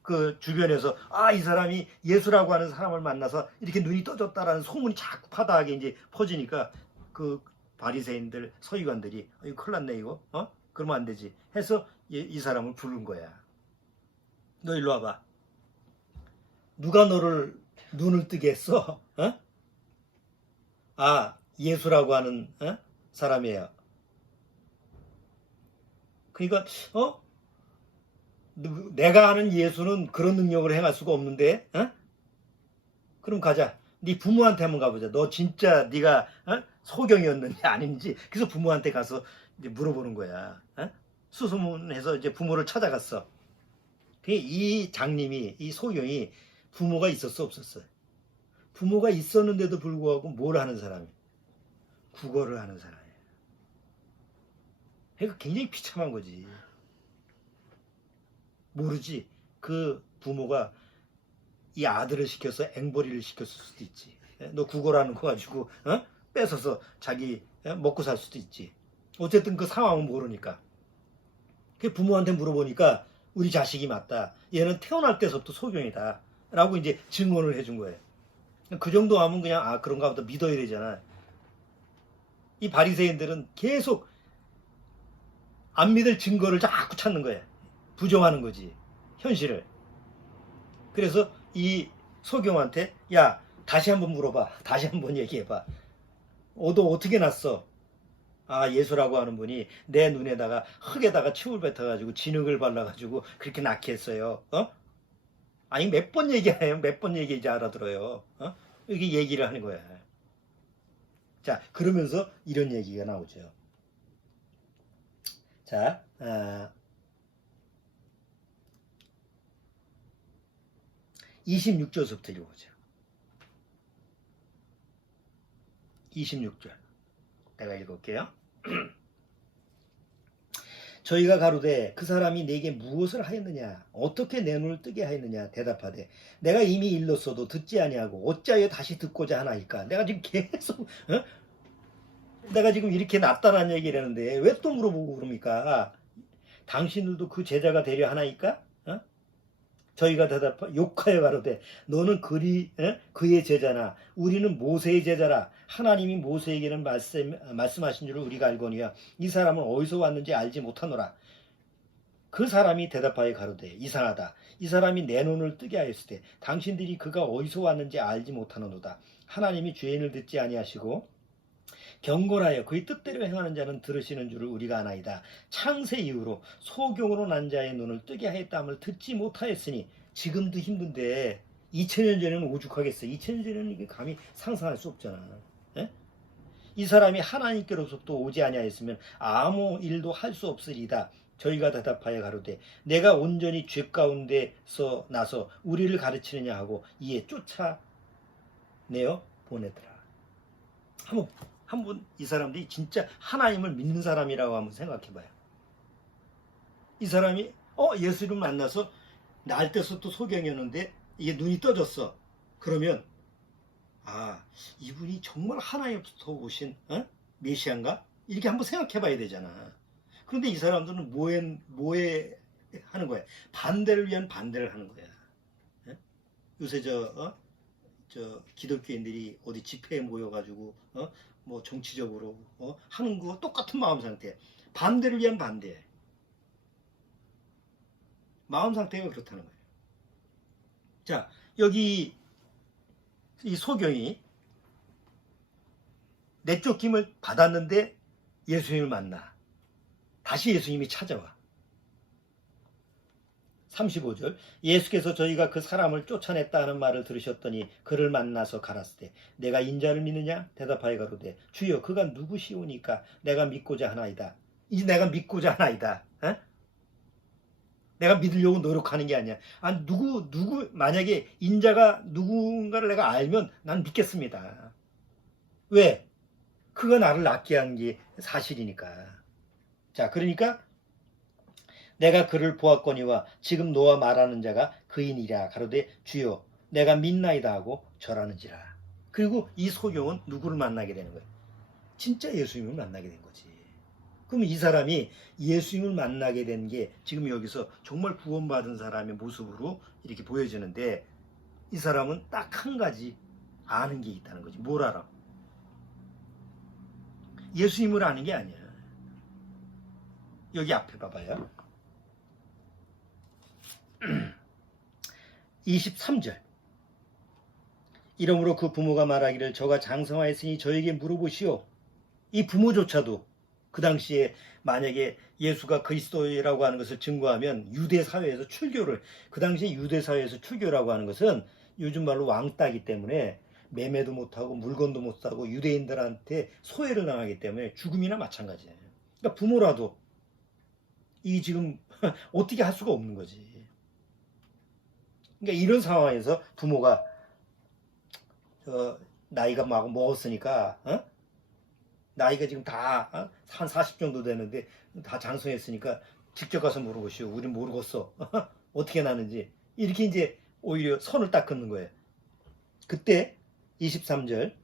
그 주변에서 이 사람이 예수라고 하는 사람을 만나서 이렇게 눈이 떠졌다라는 소문이 자꾸 파다하게 이제 퍼지니까 그 바리새인들, 서기관들이 이거 큰일 났네 이거, 그러면 안 되지 해서 이 사람을 부른 거야. 너 일로 와봐. 누가 너를 눈을 뜨게 했어? 예수라고 하는 사람이에요. 그러니까 내가 아는 예수는 그런 능력을 행할 수가 없는데, 그럼 가자. 네 부모한테 한번 가보자. 너 진짜 네가 소경이었는지 아닌지. 그래서 부모한테 가서 이제 물어보는 거야. 수소문해서 이제 부모를 찾아갔어. 이 장님이, 이 소경이 부모가 있었어 없었어요? 부모가 있었는데도 불구하고 뭘 하는 사람이에요? 국어를 하는 사람이에요. 그러니까 굉장히 비참한 거지. 모르지. 그 부모가 이 아들을 시켜서 앵벌이를 시켰을 수도 있지. 너 국어라는 거 가지고 뺏어서 자기 먹고 살 수도 있지. 어쨌든 그 상황은 모르니까. 그 부모한테 물어보니까 우리 자식이 맞다. 얘는 태어날 때서부터 소경이다. 라고 이제 증언을 해준 거예요. 그 정도 하면 그냥 그런가 보다 믿어야 되잖아. 이 바리새인들은 계속 안 믿을 증거를 자꾸 찾는 거예요. 부정하는 거지. 현실을. 그래서 이 소경한테 야 다시 한번 물어봐. 다시 한번 얘기해봐. 너 어떻게 났어? 예수라고 하는 분이 내 눈에다가 흙에다가 침을 뱉어가지고 진흙을 발라가지고 그렇게 낳게 했어요. 아니 몇 번 얘기해요. 몇 번 얘기해야지 알아들어요. 이렇게 얘기를 하는 거야. 자, 그러면서 이런 얘기가 나오죠. 자, 26절부터 읽어보죠. 26절. 내가 읽을게요. 저희가 가로되 그 사람이 내게 무엇을 하였느냐 어떻게 내 눈을 뜨게 하였느냐 대답하되 내가 이미 일렀어도 듣지 아니하고 어찌하여 다시 듣고자 하나이까. 내가 지금 계속 내가 지금 이렇게 낫다는 얘기를 하는데 왜 또 물어보고 그럽니까? 당신들도 그 제자가 되려 하나이까? 저희가 욕하여 가로되 너는 그의 제자나 우리는 모세의 제자라. 하나님이 모세에게는 말씀하신 줄을 우리가 알거니와 이 사람은 어디서 왔는지 알지 못하노라. 그 사람이 대답하여 가로되 이상하다. 이 사람이 내 눈을 뜨게 하였을 때 당신들이 그가 어디서 왔는지 알지 못하노도다. 하나님이 죄인을 듣지 아니하시고 경건하여 그의 뜻대로 행하는 자는 들으시는 줄을 우리가 아나이다. 창세 이후로 소경으로 난 자의 눈을 뜨게 하였다함을 듣지 못하였으니 지금도 힘든데 2000년 전에는 오죽하겠어. 2000년 전에는 이게 감히 상상할 수 없잖아. 에? 이 사람이 하나님께로부터 오지 아니하였으면 아무 일도 할 수 없으리다. 저희가 대답하여 가로되 내가 온전히 죄 가운데서 나서 우리를 가르치느냐 하고 이에 쫓아내어 보내더라. 한번 이 사람들이 진짜 하나님을 믿는 사람이라고 한번 생각해봐요. 이 사람이 예수를 만나서 날 때부터 소경이었는데 이게 눈이 떠졌어. 그러면 이분이 정말 하나님부터 오신 메시아인가? 이렇게 한번 생각해봐야 되잖아. 그런데 이 사람들은 뭐에 하는 거야? 반대를 위한 반대를 하는 거야. 요새 저 기독교인들이 어디 집회에 모여가지고 뭐 정치적으로 하는 거 똑같은 마음 상태. 반대를 위한 반대. 마음 상태가 그렇다는 거예요. 자, 여기 이 소경이 내쫓김을 받았는데 예수님을 만나. 다시 예수님이 찾아와. 35절. 예수께서 저희가 그 사람을 쫓아냈다 하는 말을 들으셨더니 그를 만나서 가라스 때 내가 인자를 믿느냐? 대답하여 가로되 주여 그가 누구시오니까 내가 믿고자 하나이다. 내가 믿고자 하나이다. 내가 믿으려고 노력하는 게 아니야. 만약에 인자가 누군가를 내가 알면 난 믿겠습니다. 왜? 그가 나를 낫게 한 게 사실이니까. 자, 그러니까 내가 그를 보았거니와 지금 너와 말하는 자가 그이니라. 가로되 주여 내가 믿나이다 하고 절하는지라. 그리고 이 소경은 누구를 만나게 되는 거예요? 진짜 예수님을 만나게 된 거지. 그럼 이 사람이 예수님을 만나게 된 게 지금 여기서 정말 구원받은 사람의 모습으로 이렇게 보여지는데 이 사람은 딱 한 가지 아는 게 있다는 거지. 뭘 알아? 예수님을 아는 게 아니야. 여기 앞에 봐봐요. 23절. 이러므로 그 부모가 말하기를 저가 장성하였으니 저에게 물어보시오. 이 부모조차도 그 당시에 만약에 예수가 그리스도라고 하는 것을 증거하면 유대 사회에서 출교를, 그 당시에 유대 사회에서 출교라고 하는 것은 요즘 말로 왕따기 때문에 매매도 못하고 물건도 못사고 유대인들한테 소외를 당하기 때문에 죽음이나 마찬가지예요. 그러니까 부모라도 이 지금 어떻게 할 수가 없는 거지. 그러니까 이런 상황에서 부모가 나이가 막 먹었으니까 나이가 지금 다 한 40 정도 되는데 다 장성했으니까 직접 가서 물어보시오. 우린 모르겠어. 어떻게 나는지. 이렇게 이제 오히려 선을 딱 긋는 거예요. 그때 23절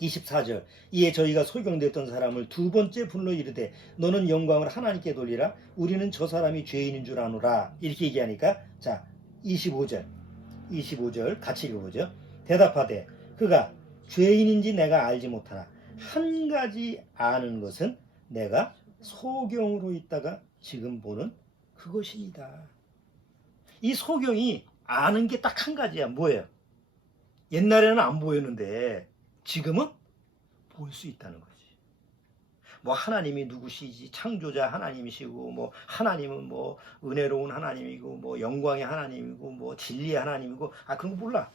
24절. 이에 저희가 소경됐던 사람을 두 번째 불러 이르되 너는 영광을 하나님께 돌리라. 우리는 저 사람이 죄인인 줄 아노라. 이렇게 얘기하니까 자 25절 같이 읽어보죠. 대답하되 그가 죄인인지 내가 알지 못하나 한 가지 아는 것은 내가 소경으로 있다가 지금 보는 그것이니이다. 이 소경이 아는 게 딱 한 가지야. 뭐예요? 옛날에는 안 보였는데 지금은 볼 수 있다는 거지. 뭐 하나님이 누구시지, 창조자 하나님이시고, 뭐 하나님은 뭐 은혜로운 하나님이고, 뭐 영광의 하나님이고, 뭐 진리의 하나님이고, 그런 거 몰라.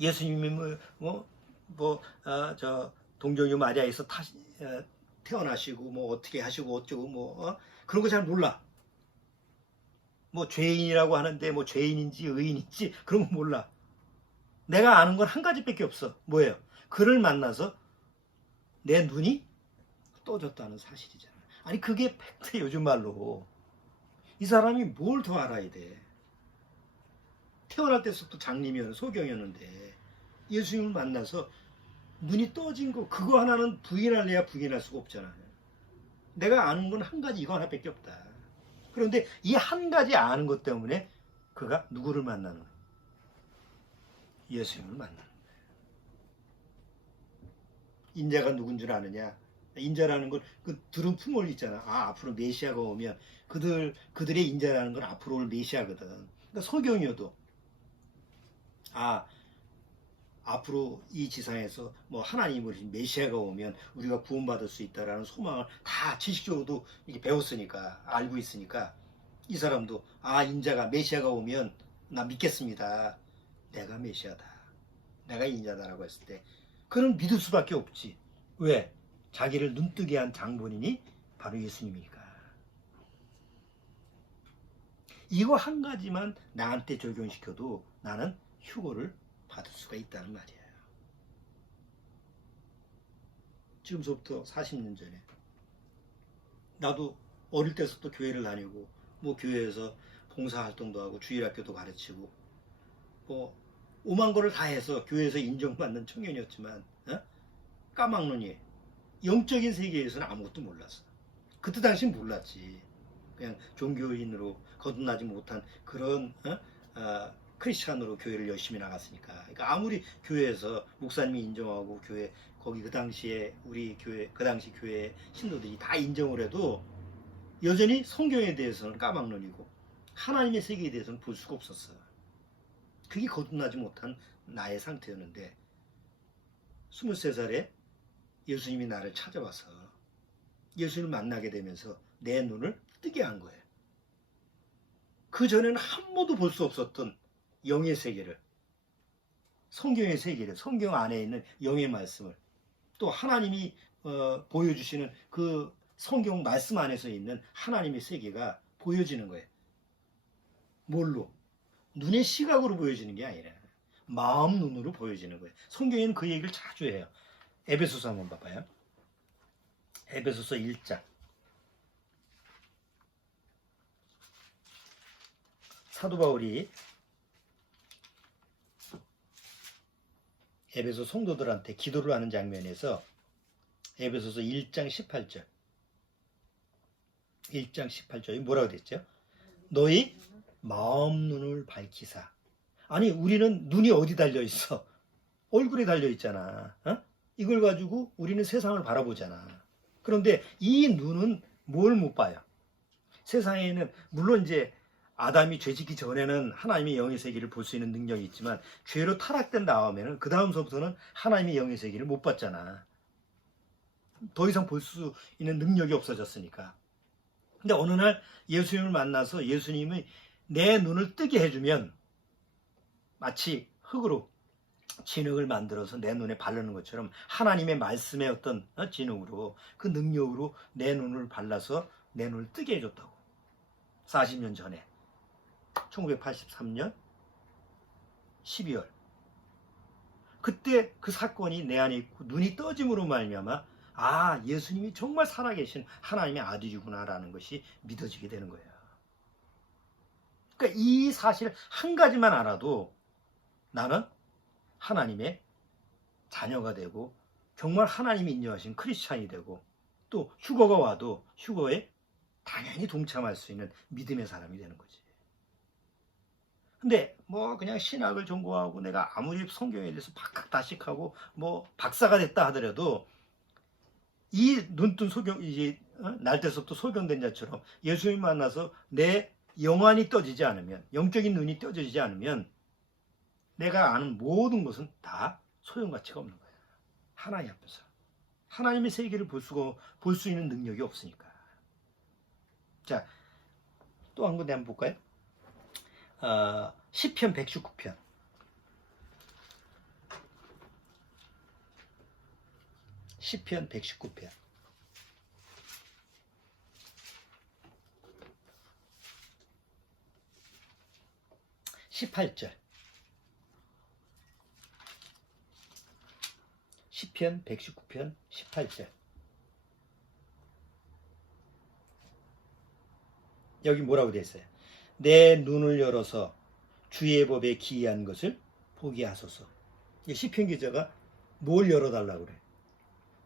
예수님이 저 동정녀 마리아에서 태어나시고 뭐 어떻게 하시고 어쩌고 그런 거 잘 몰라. 뭐 죄인이라고 하는데 뭐 죄인인지 의인인지 그런 거 몰라. 내가 아는 건 한 가지밖에 없어. 뭐예요? 그를 만나서 내 눈이 떠졌다는 사실이잖아. 아니 그게 팩트. 요즘 말로 이 사람이 뭘 더 알아야 돼? 태어날 때부터 장님이었는 소경이었는데 예수님을 만나서 눈이 떠진 거, 그거 하나는 부인할래야 부인할 수가 없잖아요. 내가 아는 건 한 가지, 이거 하나밖에 없다. 그런데 이 한 가지 아는 것 때문에 그가 누구를 만나는 거예요? 예수님을 만나는 거예요. 인자가 누군 줄 아느냐? 인자라는 건 그 들은 풍월 있잖아. 앞으로 메시아가 오면 그들의 인자라는 건 앞으로 올 메시아거든. 그러니까 소경이어도 앞으로 이 지상에서 뭐 하나님을 메시아가 오면 우리가 구원받을 수 있다라는 소망을 다 지식적으로도 이렇게 배웠으니까, 알고 있으니까 이 사람도 인자가 메시아가 오면 나 믿겠습니다. 내가 메시아다, 내가 인자다라고 했을 때 그는 믿을 수밖에 없지. 왜? 자기를 눈뜨게 한 장본인이 바로 예수님이니까. 이거 한 가지만 나한테 적용시켜도 나는 휴거를 받을 수가 있다는 말이에요. 지금서부터 40년 전에 나도 어릴 때부터 교회를 다니고 뭐 교회에서 봉사활동도 하고 주일학교도 가르치고 뭐 오만 거를 다 해서 교회에서 인정받는 청년이었지만 까막눈이 영적인 세계에서는 아무것도 몰랐어. 그때 당시는 몰랐지. 그냥 종교인으로 거듭나지 못한 그런 크리스찬으로 교회를 열심히 나갔으니까. 그러니까 아무리 교회에서 목사님이 인정하고 교회 거기 그 당시에 우리 교회 그 당시 교회 신도들이 다 인정을 해도 여전히 성경에 대해서는 까막눈이고 하나님의 세계에 대해서는 볼 수가 없었어. 그게 거듭나지 못한 나의 상태였는데 23살에 예수님이 나를 찾아와서 예수님을 만나게 되면서 내 눈을 뜨게 한 거예요. 그 전에는 한 번도 볼 수 없었던 영의 세계를, 성경의 세계를, 성경 안에 있는 영의 말씀을, 또 하나님이 보여주시는 그 성경 말씀 안에서 있는 하나님의 세계가 보여지는 거예요. 뭘로? 눈의 시각으로 보여지는 게 아니라 마음 눈으로 보여지는 거예요. 성경에는 그 얘기를 자주 해요. 에베소서 한번 봐봐요. 에베소서 1장. 사도 바울이 에베소 성도들한테 기도를 하는 장면에서 에베소서 1장 18절 1장 18절이 뭐라고 됐죠? 너희 마음 눈을 밝히사. 아니 우리는 눈이 어디 달려있어? 얼굴에 달려있잖아. 이걸 가지고 우리는 세상을 바라보잖아. 그런데 이 눈은 뭘 못 봐요? 세상에는 물론 이제 아담이 죄짓기 전에는 하나님의 영의 세계를 볼 수 있는 능력이 있지만 죄로 타락된 다음에는 그 다음서부터는 하나님의 영의 세계를 못 봤잖아. 더 이상 볼 수 있는 능력이 없어졌으니까. 근데 어느 날 예수님을 만나서 예수님이 내 눈을 뜨게 해주면 마치 흙으로 진흙을 만들어서 내 눈에 바르는 것처럼 하나님의 말씀의 어떤 진흙으로 그 능력으로 내 눈을 발라서 내 눈을 뜨게 해줬다고. 40년 전에 1983년 12월 그때 그 사건이 내 안에 있고 눈이 떠짐으로 말미암아 예수님이 정말 살아계신 하나님의 아들이구나라는 것이 믿어지게 되는 거예요. 그러니까 이 사실 한 가지만 알아도 나는 하나님의 자녀가 되고 정말 하나님이 인정하신 크리스찬이 되고 또 휴거가 와도 휴거에 당연히 동참할 수 있는 믿음의 사람이 되는 거지. 근데 뭐 그냥 신학을 전공하고 내가 아무리 성경에 대해서 박학다식하고 뭐 박사가 됐다 하더라도 이 눈뜬 소경 이제 날 때서부터 소경된 자처럼 예수님 만나서 내 영안이 떠지지 않으면, 영적인 눈이 떠지지 않으면 내가 아는 모든 것은 다 소용가치가 없는 거예요. 하나님 앞에서. 하나님의 세계를 볼 수 있는 능력이 없으니까. 자, 또 한 군데 한번 볼까요? 시편 119편. 시편 119편. 18절. 시편 119편 18절. 여기 뭐라고 되어 있어요? 내 눈을 열어서 주의 법에 기이한 것을 보게 하소서. 시편 기자가 뭘 열어달라고 그래?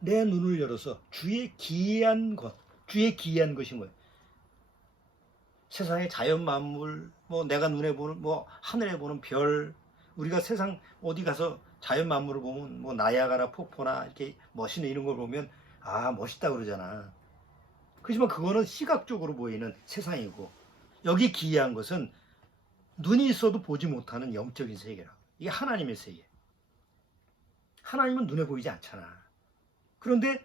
내 눈을 열어서 주의 기이한 것. 주의 기이한 것이 뭐예요? 세상의 자연 만물, 뭐 내가 눈에 보는, 뭐 하늘에 보는 별, 우리가 세상 어디 가서 자연 만물을 보면 뭐 나야가라 폭포나 이렇게 멋있는 이런 걸 보면 아 멋있다 그러잖아. 그렇지만 그거는 시각적으로 보이는 세상이고, 여기 기이한 것은 눈이 있어도 보지 못하는 영적인 세계라고. 이게 하나님의 세계. 하나님은 눈에 보이지 않잖아. 그런데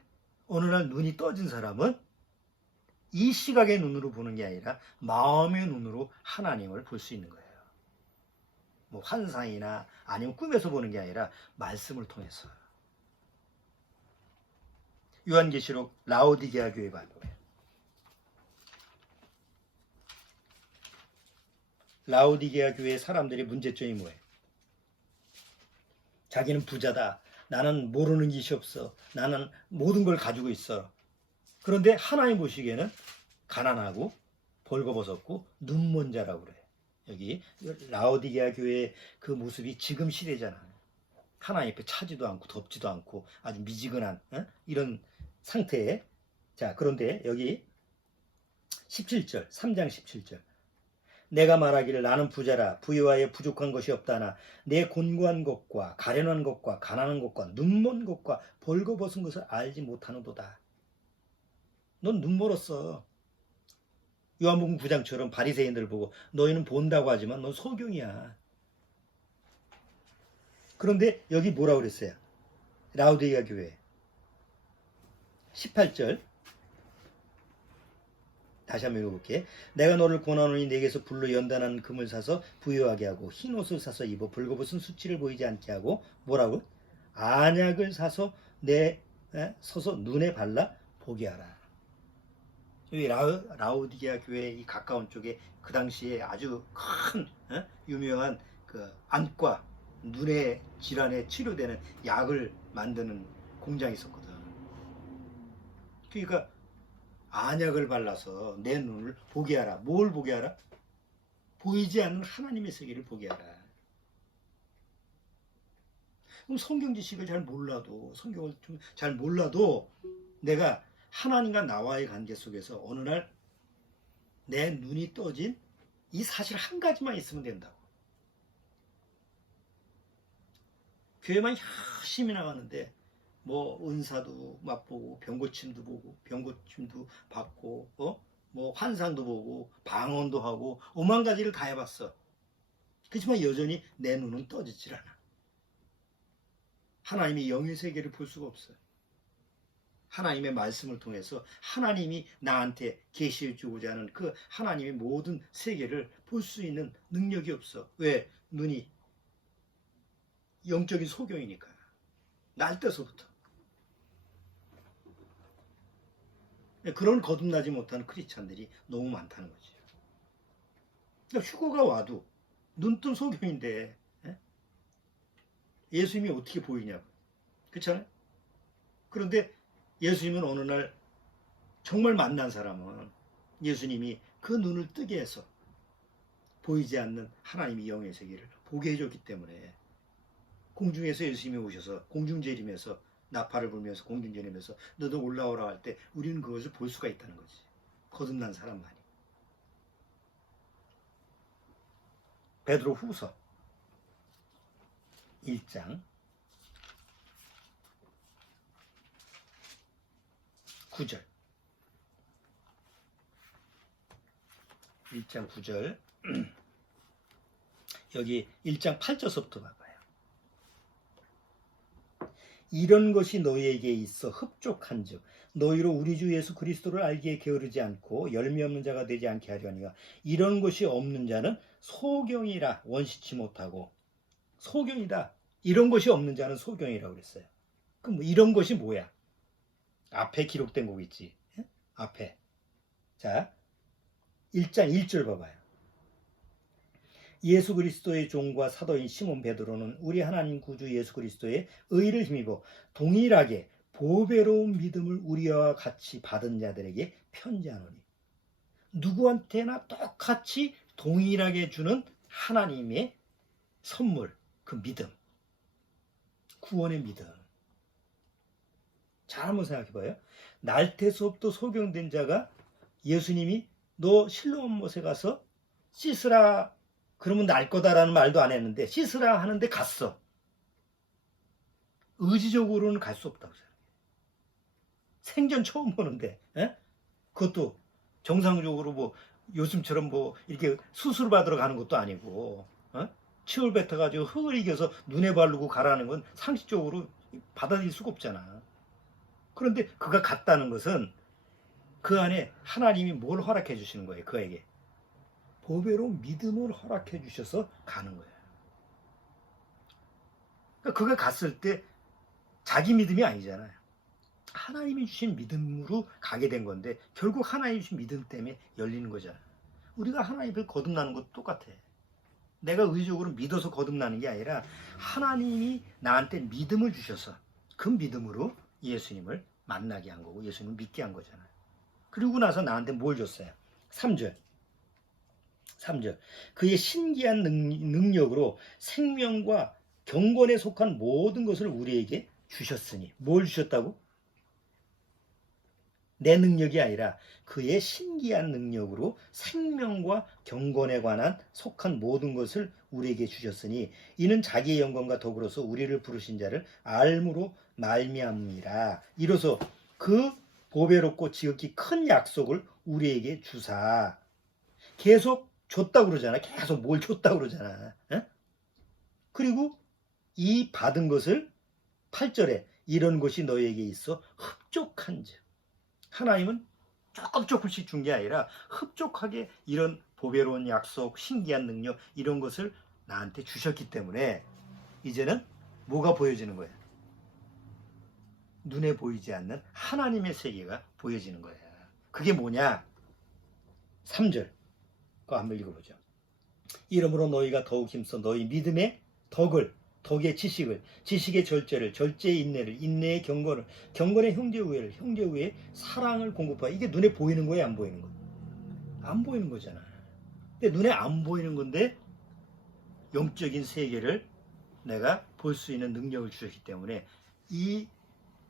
어느 날 눈이 떠진 사람은 이 시각의 눈으로 보는 게 아니라 마음의 눈으로 하나님을 볼 수 있는 거예요. 뭐 환상이나 아니면 꿈에서 보는 게 아니라 말씀을 통해서. 요한계시록 라오디게아 교회 발표예요. 라오디게아 교회 사람들의 문제점이 뭐예요? 자기는 부자다. 나는 모르는 것이 없어. 나는 모든 걸 가지고 있어. 그런데 하나님 보시기에는 가난하고 벌거벗었고 눈먼 자라고 그래요. 여기 라오디게아 교회의 그 모습이 지금 시대잖아. 하나님 앞에 차지도 않고 덥지도 않고 아주 미지근한 이런 상태에. 자, 그런데 여기 17절 3장 17절 내가 말하기를 나는 부자라 부유하여 부족한 것이 없다나 내 곤고한 것과 가련한 것과 가난한 것과 눈먼 것과 벌거벗은 것을 알지 못하는도다. 넌 눈멀었어. 요한복음 9장처럼 바리새인들을 보고 너희는 본다고 하지만 넌 소경이야. 그런데 여기 뭐라고 그랬어요? 라오디게아 교회 18절 다시 한번 읽어볼게. 내가 너를 권하노니 내게서 불로 연단한 금을 사서 부유하게 하고 흰 옷을 사서 입어 벌거벗은 수치를 보이지 않게 하고 뭐라고? 안약을 사서 서서 눈에 발라 보게 하라. 이 라오디게아 교회 이 가까운 쪽에 그 당시에 아주 큰 유명한 그 안과 눈의 질환에 치료되는 약을 만드는 공장이 있었거든. 그러니까 안약을 발라서 내 눈을 보게 하라. 뭘 보게 하라? 보이지 않는 하나님의 세계를 보게 하라. 그럼 성경 지식을 잘 몰라도, 성경을 좀 잘 몰라도 내가 하나님과 나와의 관계 속에서 어느 날 내 눈이 떠진 이 사실 한 가지만 있으면 된다고. 교회만 열심히 나가는데 뭐 은사도 맛보고 병고침도 보고 병고침도 받고 뭐 환상도 보고 방언도 하고 오만 가지를 다 해봤어. 그렇지만 여전히 내 눈은 떠지질 않아. 하나님의 영의 세계를 볼 수가 없어요. 하나님의 말씀을 통해서 하나님이 나한테 계시해 주고자 하는 그 하나님의 모든 세계를 볼 수 있는 능력이 없어. 왜? 눈이 영적인 소경이니까. 날 때서부터. 그런 거듭나지 못하는 크리스찬들이 너무 많다는 거지. 그러니까 휴거가 와도 눈뜬 소경인데 예수님이 어떻게 보이냐고. 그렇잖아요? 그런데 예수님은 어느 날 정말 만난 사람은 예수님이 그 눈을 뜨게 해서 보이지 않는 하나님의 영의 세계를 보게 해줬기 때문에 공중에서 예수님이 오셔서 공중재림에서 나팔을 불면서 공중재림에서 너도 올라오라 할 때 우리는 그것을 볼 수가 있다는 거지. 거듭난 사람만이. 베드로 후서 1장 9절 1장 9절 여기 1장 8절서부터 봐봐요. 이런 것이 너희에게 있어 흡족한즉 너희로 우리 주 예수 그리스도를 알기에 게으르지 않고 열매 없는 자가 되지 않게 하려니와 이런 것이 없는 자는 소경이라 원시치 못하고 소경이다. 이런 것이 없는 자는 소경이라고 그랬어요. 그럼 뭐 이런 것이 뭐야? 앞에 기록된 거 있지. 앞에. 자, 1장 1절 봐봐요. 예수 그리스도의 종과 사도인 시몬 베드로는 우리 하나님 구주 예수 그리스도의 의를 힘입어 동일하게 보배로운 믿음을 우리와 같이 받은 자들에게 편지하노니 누구한테나 똑같이 동일하게 주는 하나님의 선물, 그 믿음, 구원의 믿음. 잘 한번 생각해 봐요. 날태서부터 소경된 자가 예수님이 너 실로암 못에 가서 씻으라 그러면 날 거다라는 말도 안 했는데 씻으라 하는데 갔어. 의지적으로는 갈 수 없다고 생각해요. 생전 처음 보는데 그것도 정상적으로 뭐 요즘처럼 뭐 이렇게 수술 받으러 가는 것도 아니고 치울 뱉어가지고 흙을 이겨서 눈에 바르고 가라는 건 상식적으로 받아들일 수가 없잖아. 그런데 그가 갔다는 것은 그 안에 하나님이 뭘 허락해 주시는 거예요. 그에게 보배로운 믿음을 허락해 주셔서 가는 거예요. 그러니까 그가 갔을 때 자기 믿음이 아니잖아요. 하나님이 주신 믿음으로 가게 된 건데 결국 하나님이 주신 믿음 때문에 열리는 거잖아요. 우리가 하나님을 거듭나는 것도 똑같아. 내가 의지적으로 믿어서 거듭나는 게 아니라 하나님이 나한테 믿음을 주셔서 그 믿음으로 예수님을 만나게 한 거고 예수님을 믿게 한 거잖아요. 그리고 나서 나한테 뭘 줬어요? 3절. 그의 신기한 능력으로 생명과 경건에 속한 모든 것을 우리에게 주셨으니 뭘 주셨다고? 내 능력이 아니라 그의 신기한 능력으로 생명과 경건에 관한 속한 모든 것을 우리에게 주셨으니 이는 자기의 영광과 더불어서 우리를 부르신 자를 알므로 말미암음이라. 이로써 그 보배롭고 지극히 큰 약속을 우리에게 주사. 계속 줬다고 그러잖아. 계속 뭘 줬다고 그러잖아. 그리고 이 받은 것을 8절에 이런 것이 너에게 있어 흡족한즉 하나님은 조금씩 준 게 아니라 흡족하게 이런 보배로운 약속, 신기한 능력 이런 것을 나한테 주셨기 때문에 이제는 뭐가 보여지는 거예요? 눈에 보이지 않는 하나님의 세계가 보여지는 거예요. 그게 뭐냐? 3절 그거 한번 읽어보죠. 이러므로 너희가 더욱 힘써 너희 믿음의 덕의 지식을, 지식의 절제를, 절제의 인내를, 인내의 경건을, 경건의 형제우애를, 형제우애의 사랑을 공급하라. 이게 눈에 보이는 거예요, 안 보이는 거? 안 보이는 거잖아. 근데 눈에 안 보이는 건데 영적인 세계를 내가 볼 수 있는 능력을 주셨기 때문에 이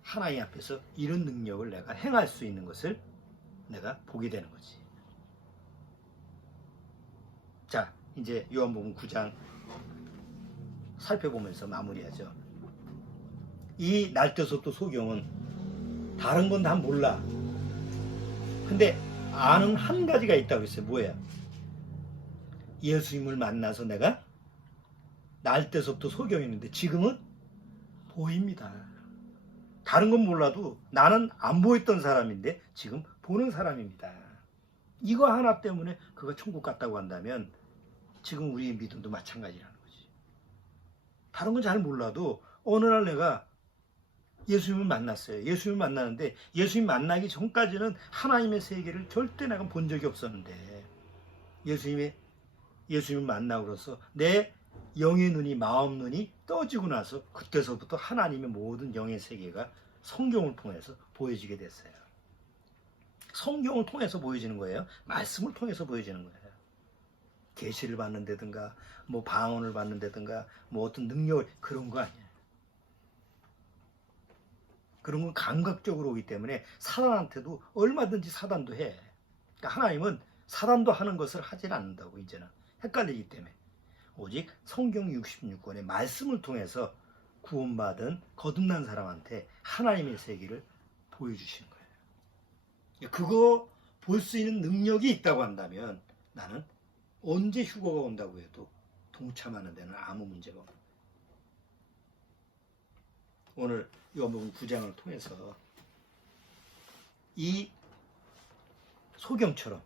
하나님 앞에서 이런 능력을 내가 행할 수 있는 것을 내가 보게 되는 거지. 자, 이제 요한복음 9장 살펴보면서 마무리하죠. 이 날때서부터 소경은 다른 건 다 몰라. 근데 아는 한 가지가 있다고 했어요. 뭐예요? 예수님을 만나서 내가 날때서부터 소경이었는데 지금은 보입니다. 다른 건 몰라도 나는 안 보였던 사람인데 지금 보는 사람입니다. 이거 하나 때문에 그가 천국 갔다고 한다면 지금 우리의 믿음도 마찬가지라는 거지. 다른 건 잘 몰라도 어느 날 내가 예수님을 만났어요. 예수님을 만나는데 예수님 만나기 전까지는 하나님의 세계를 절대 내가 본 적이 없었는데 예수님을 만나고로서 내 영의 눈이 마음 눈이 떠지고 나서 그때서부터 하나님의 모든 영의 세계가 성경을 통해서 보여지게 됐어요. 성경을 통해서 보여지는 거예요. 말씀을 통해서 보여지는 거예요. 계시를 받는다든가 뭐 방언을 받는다든가 뭐 어떤 능력을 그런 거 아니에요. 그런 건 감각적으로 오기 때문에 사단한테도 얼마든지 사단도 해. 그러니까 하나님은 사단도 하는 것을 하질 않는다고 이제는 헷갈리기 때문에 오직 성경 66권의 말씀을 통해서 구원받은 거듭난 사람한테 하나님의 세계를 보여주시는 거예요. 그거 볼 수 있는 능력이 있다고 한다면 나는 언제 휴거가 온다고 해도 동참하는 데는 아무 문제가 없어요. 오늘 요한복음 9장을 통해서 이 소경처럼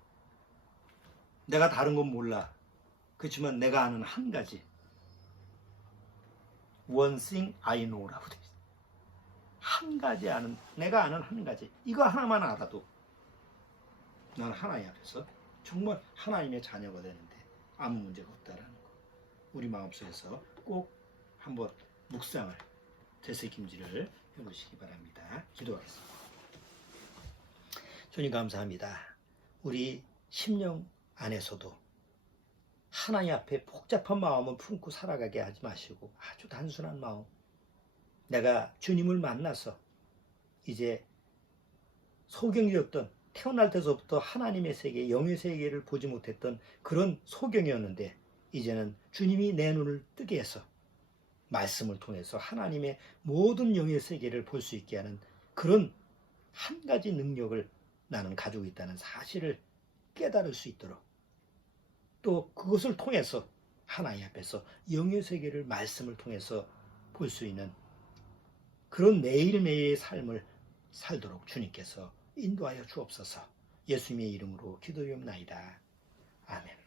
내가 다른 건 몰라. 그렇지만 내가 아는 한 가지, one thing I know라고 돼 있어. 한 가지 아는, 내가 아는 한 가지, 이거 하나만 알아도 나는 하나님 앞에서 정말 하나님의 자녀가 되는데 아무 문제가 없다라는 거, 우리 마음속에서 꼭 한번 묵상을, 되새김질을 해보시기 바랍니다. 기도하겠습니다. 주님 감사합니다. 우리 심령 안에서도 하나님 앞에 복잡한 마음을 품고 살아가게 하지 마시고 아주 단순한 마음, 내가 주님을 만나서 이제 소경이었던, 태어날 때서부터 하나님의 세계, 영의 세계를 보지 못했던 그런 소경이었는데 이제는 주님이 내 눈을 뜨게 해서 말씀을 통해서 하나님의 모든 영의 세계를 볼 수 있게 하는 그런 한 가지 능력을 나는 가지고 있다는 사실을 깨달을 수 있도록, 또 그것을 통해서 하나님 앞에서 영의 세계를 말씀을 통해서 볼 수 있는 그런 매일매일의 삶을 살도록 주님께서 인도하여 주옵소서. 예수님의 이름으로 기도하옵나이다. 아멘.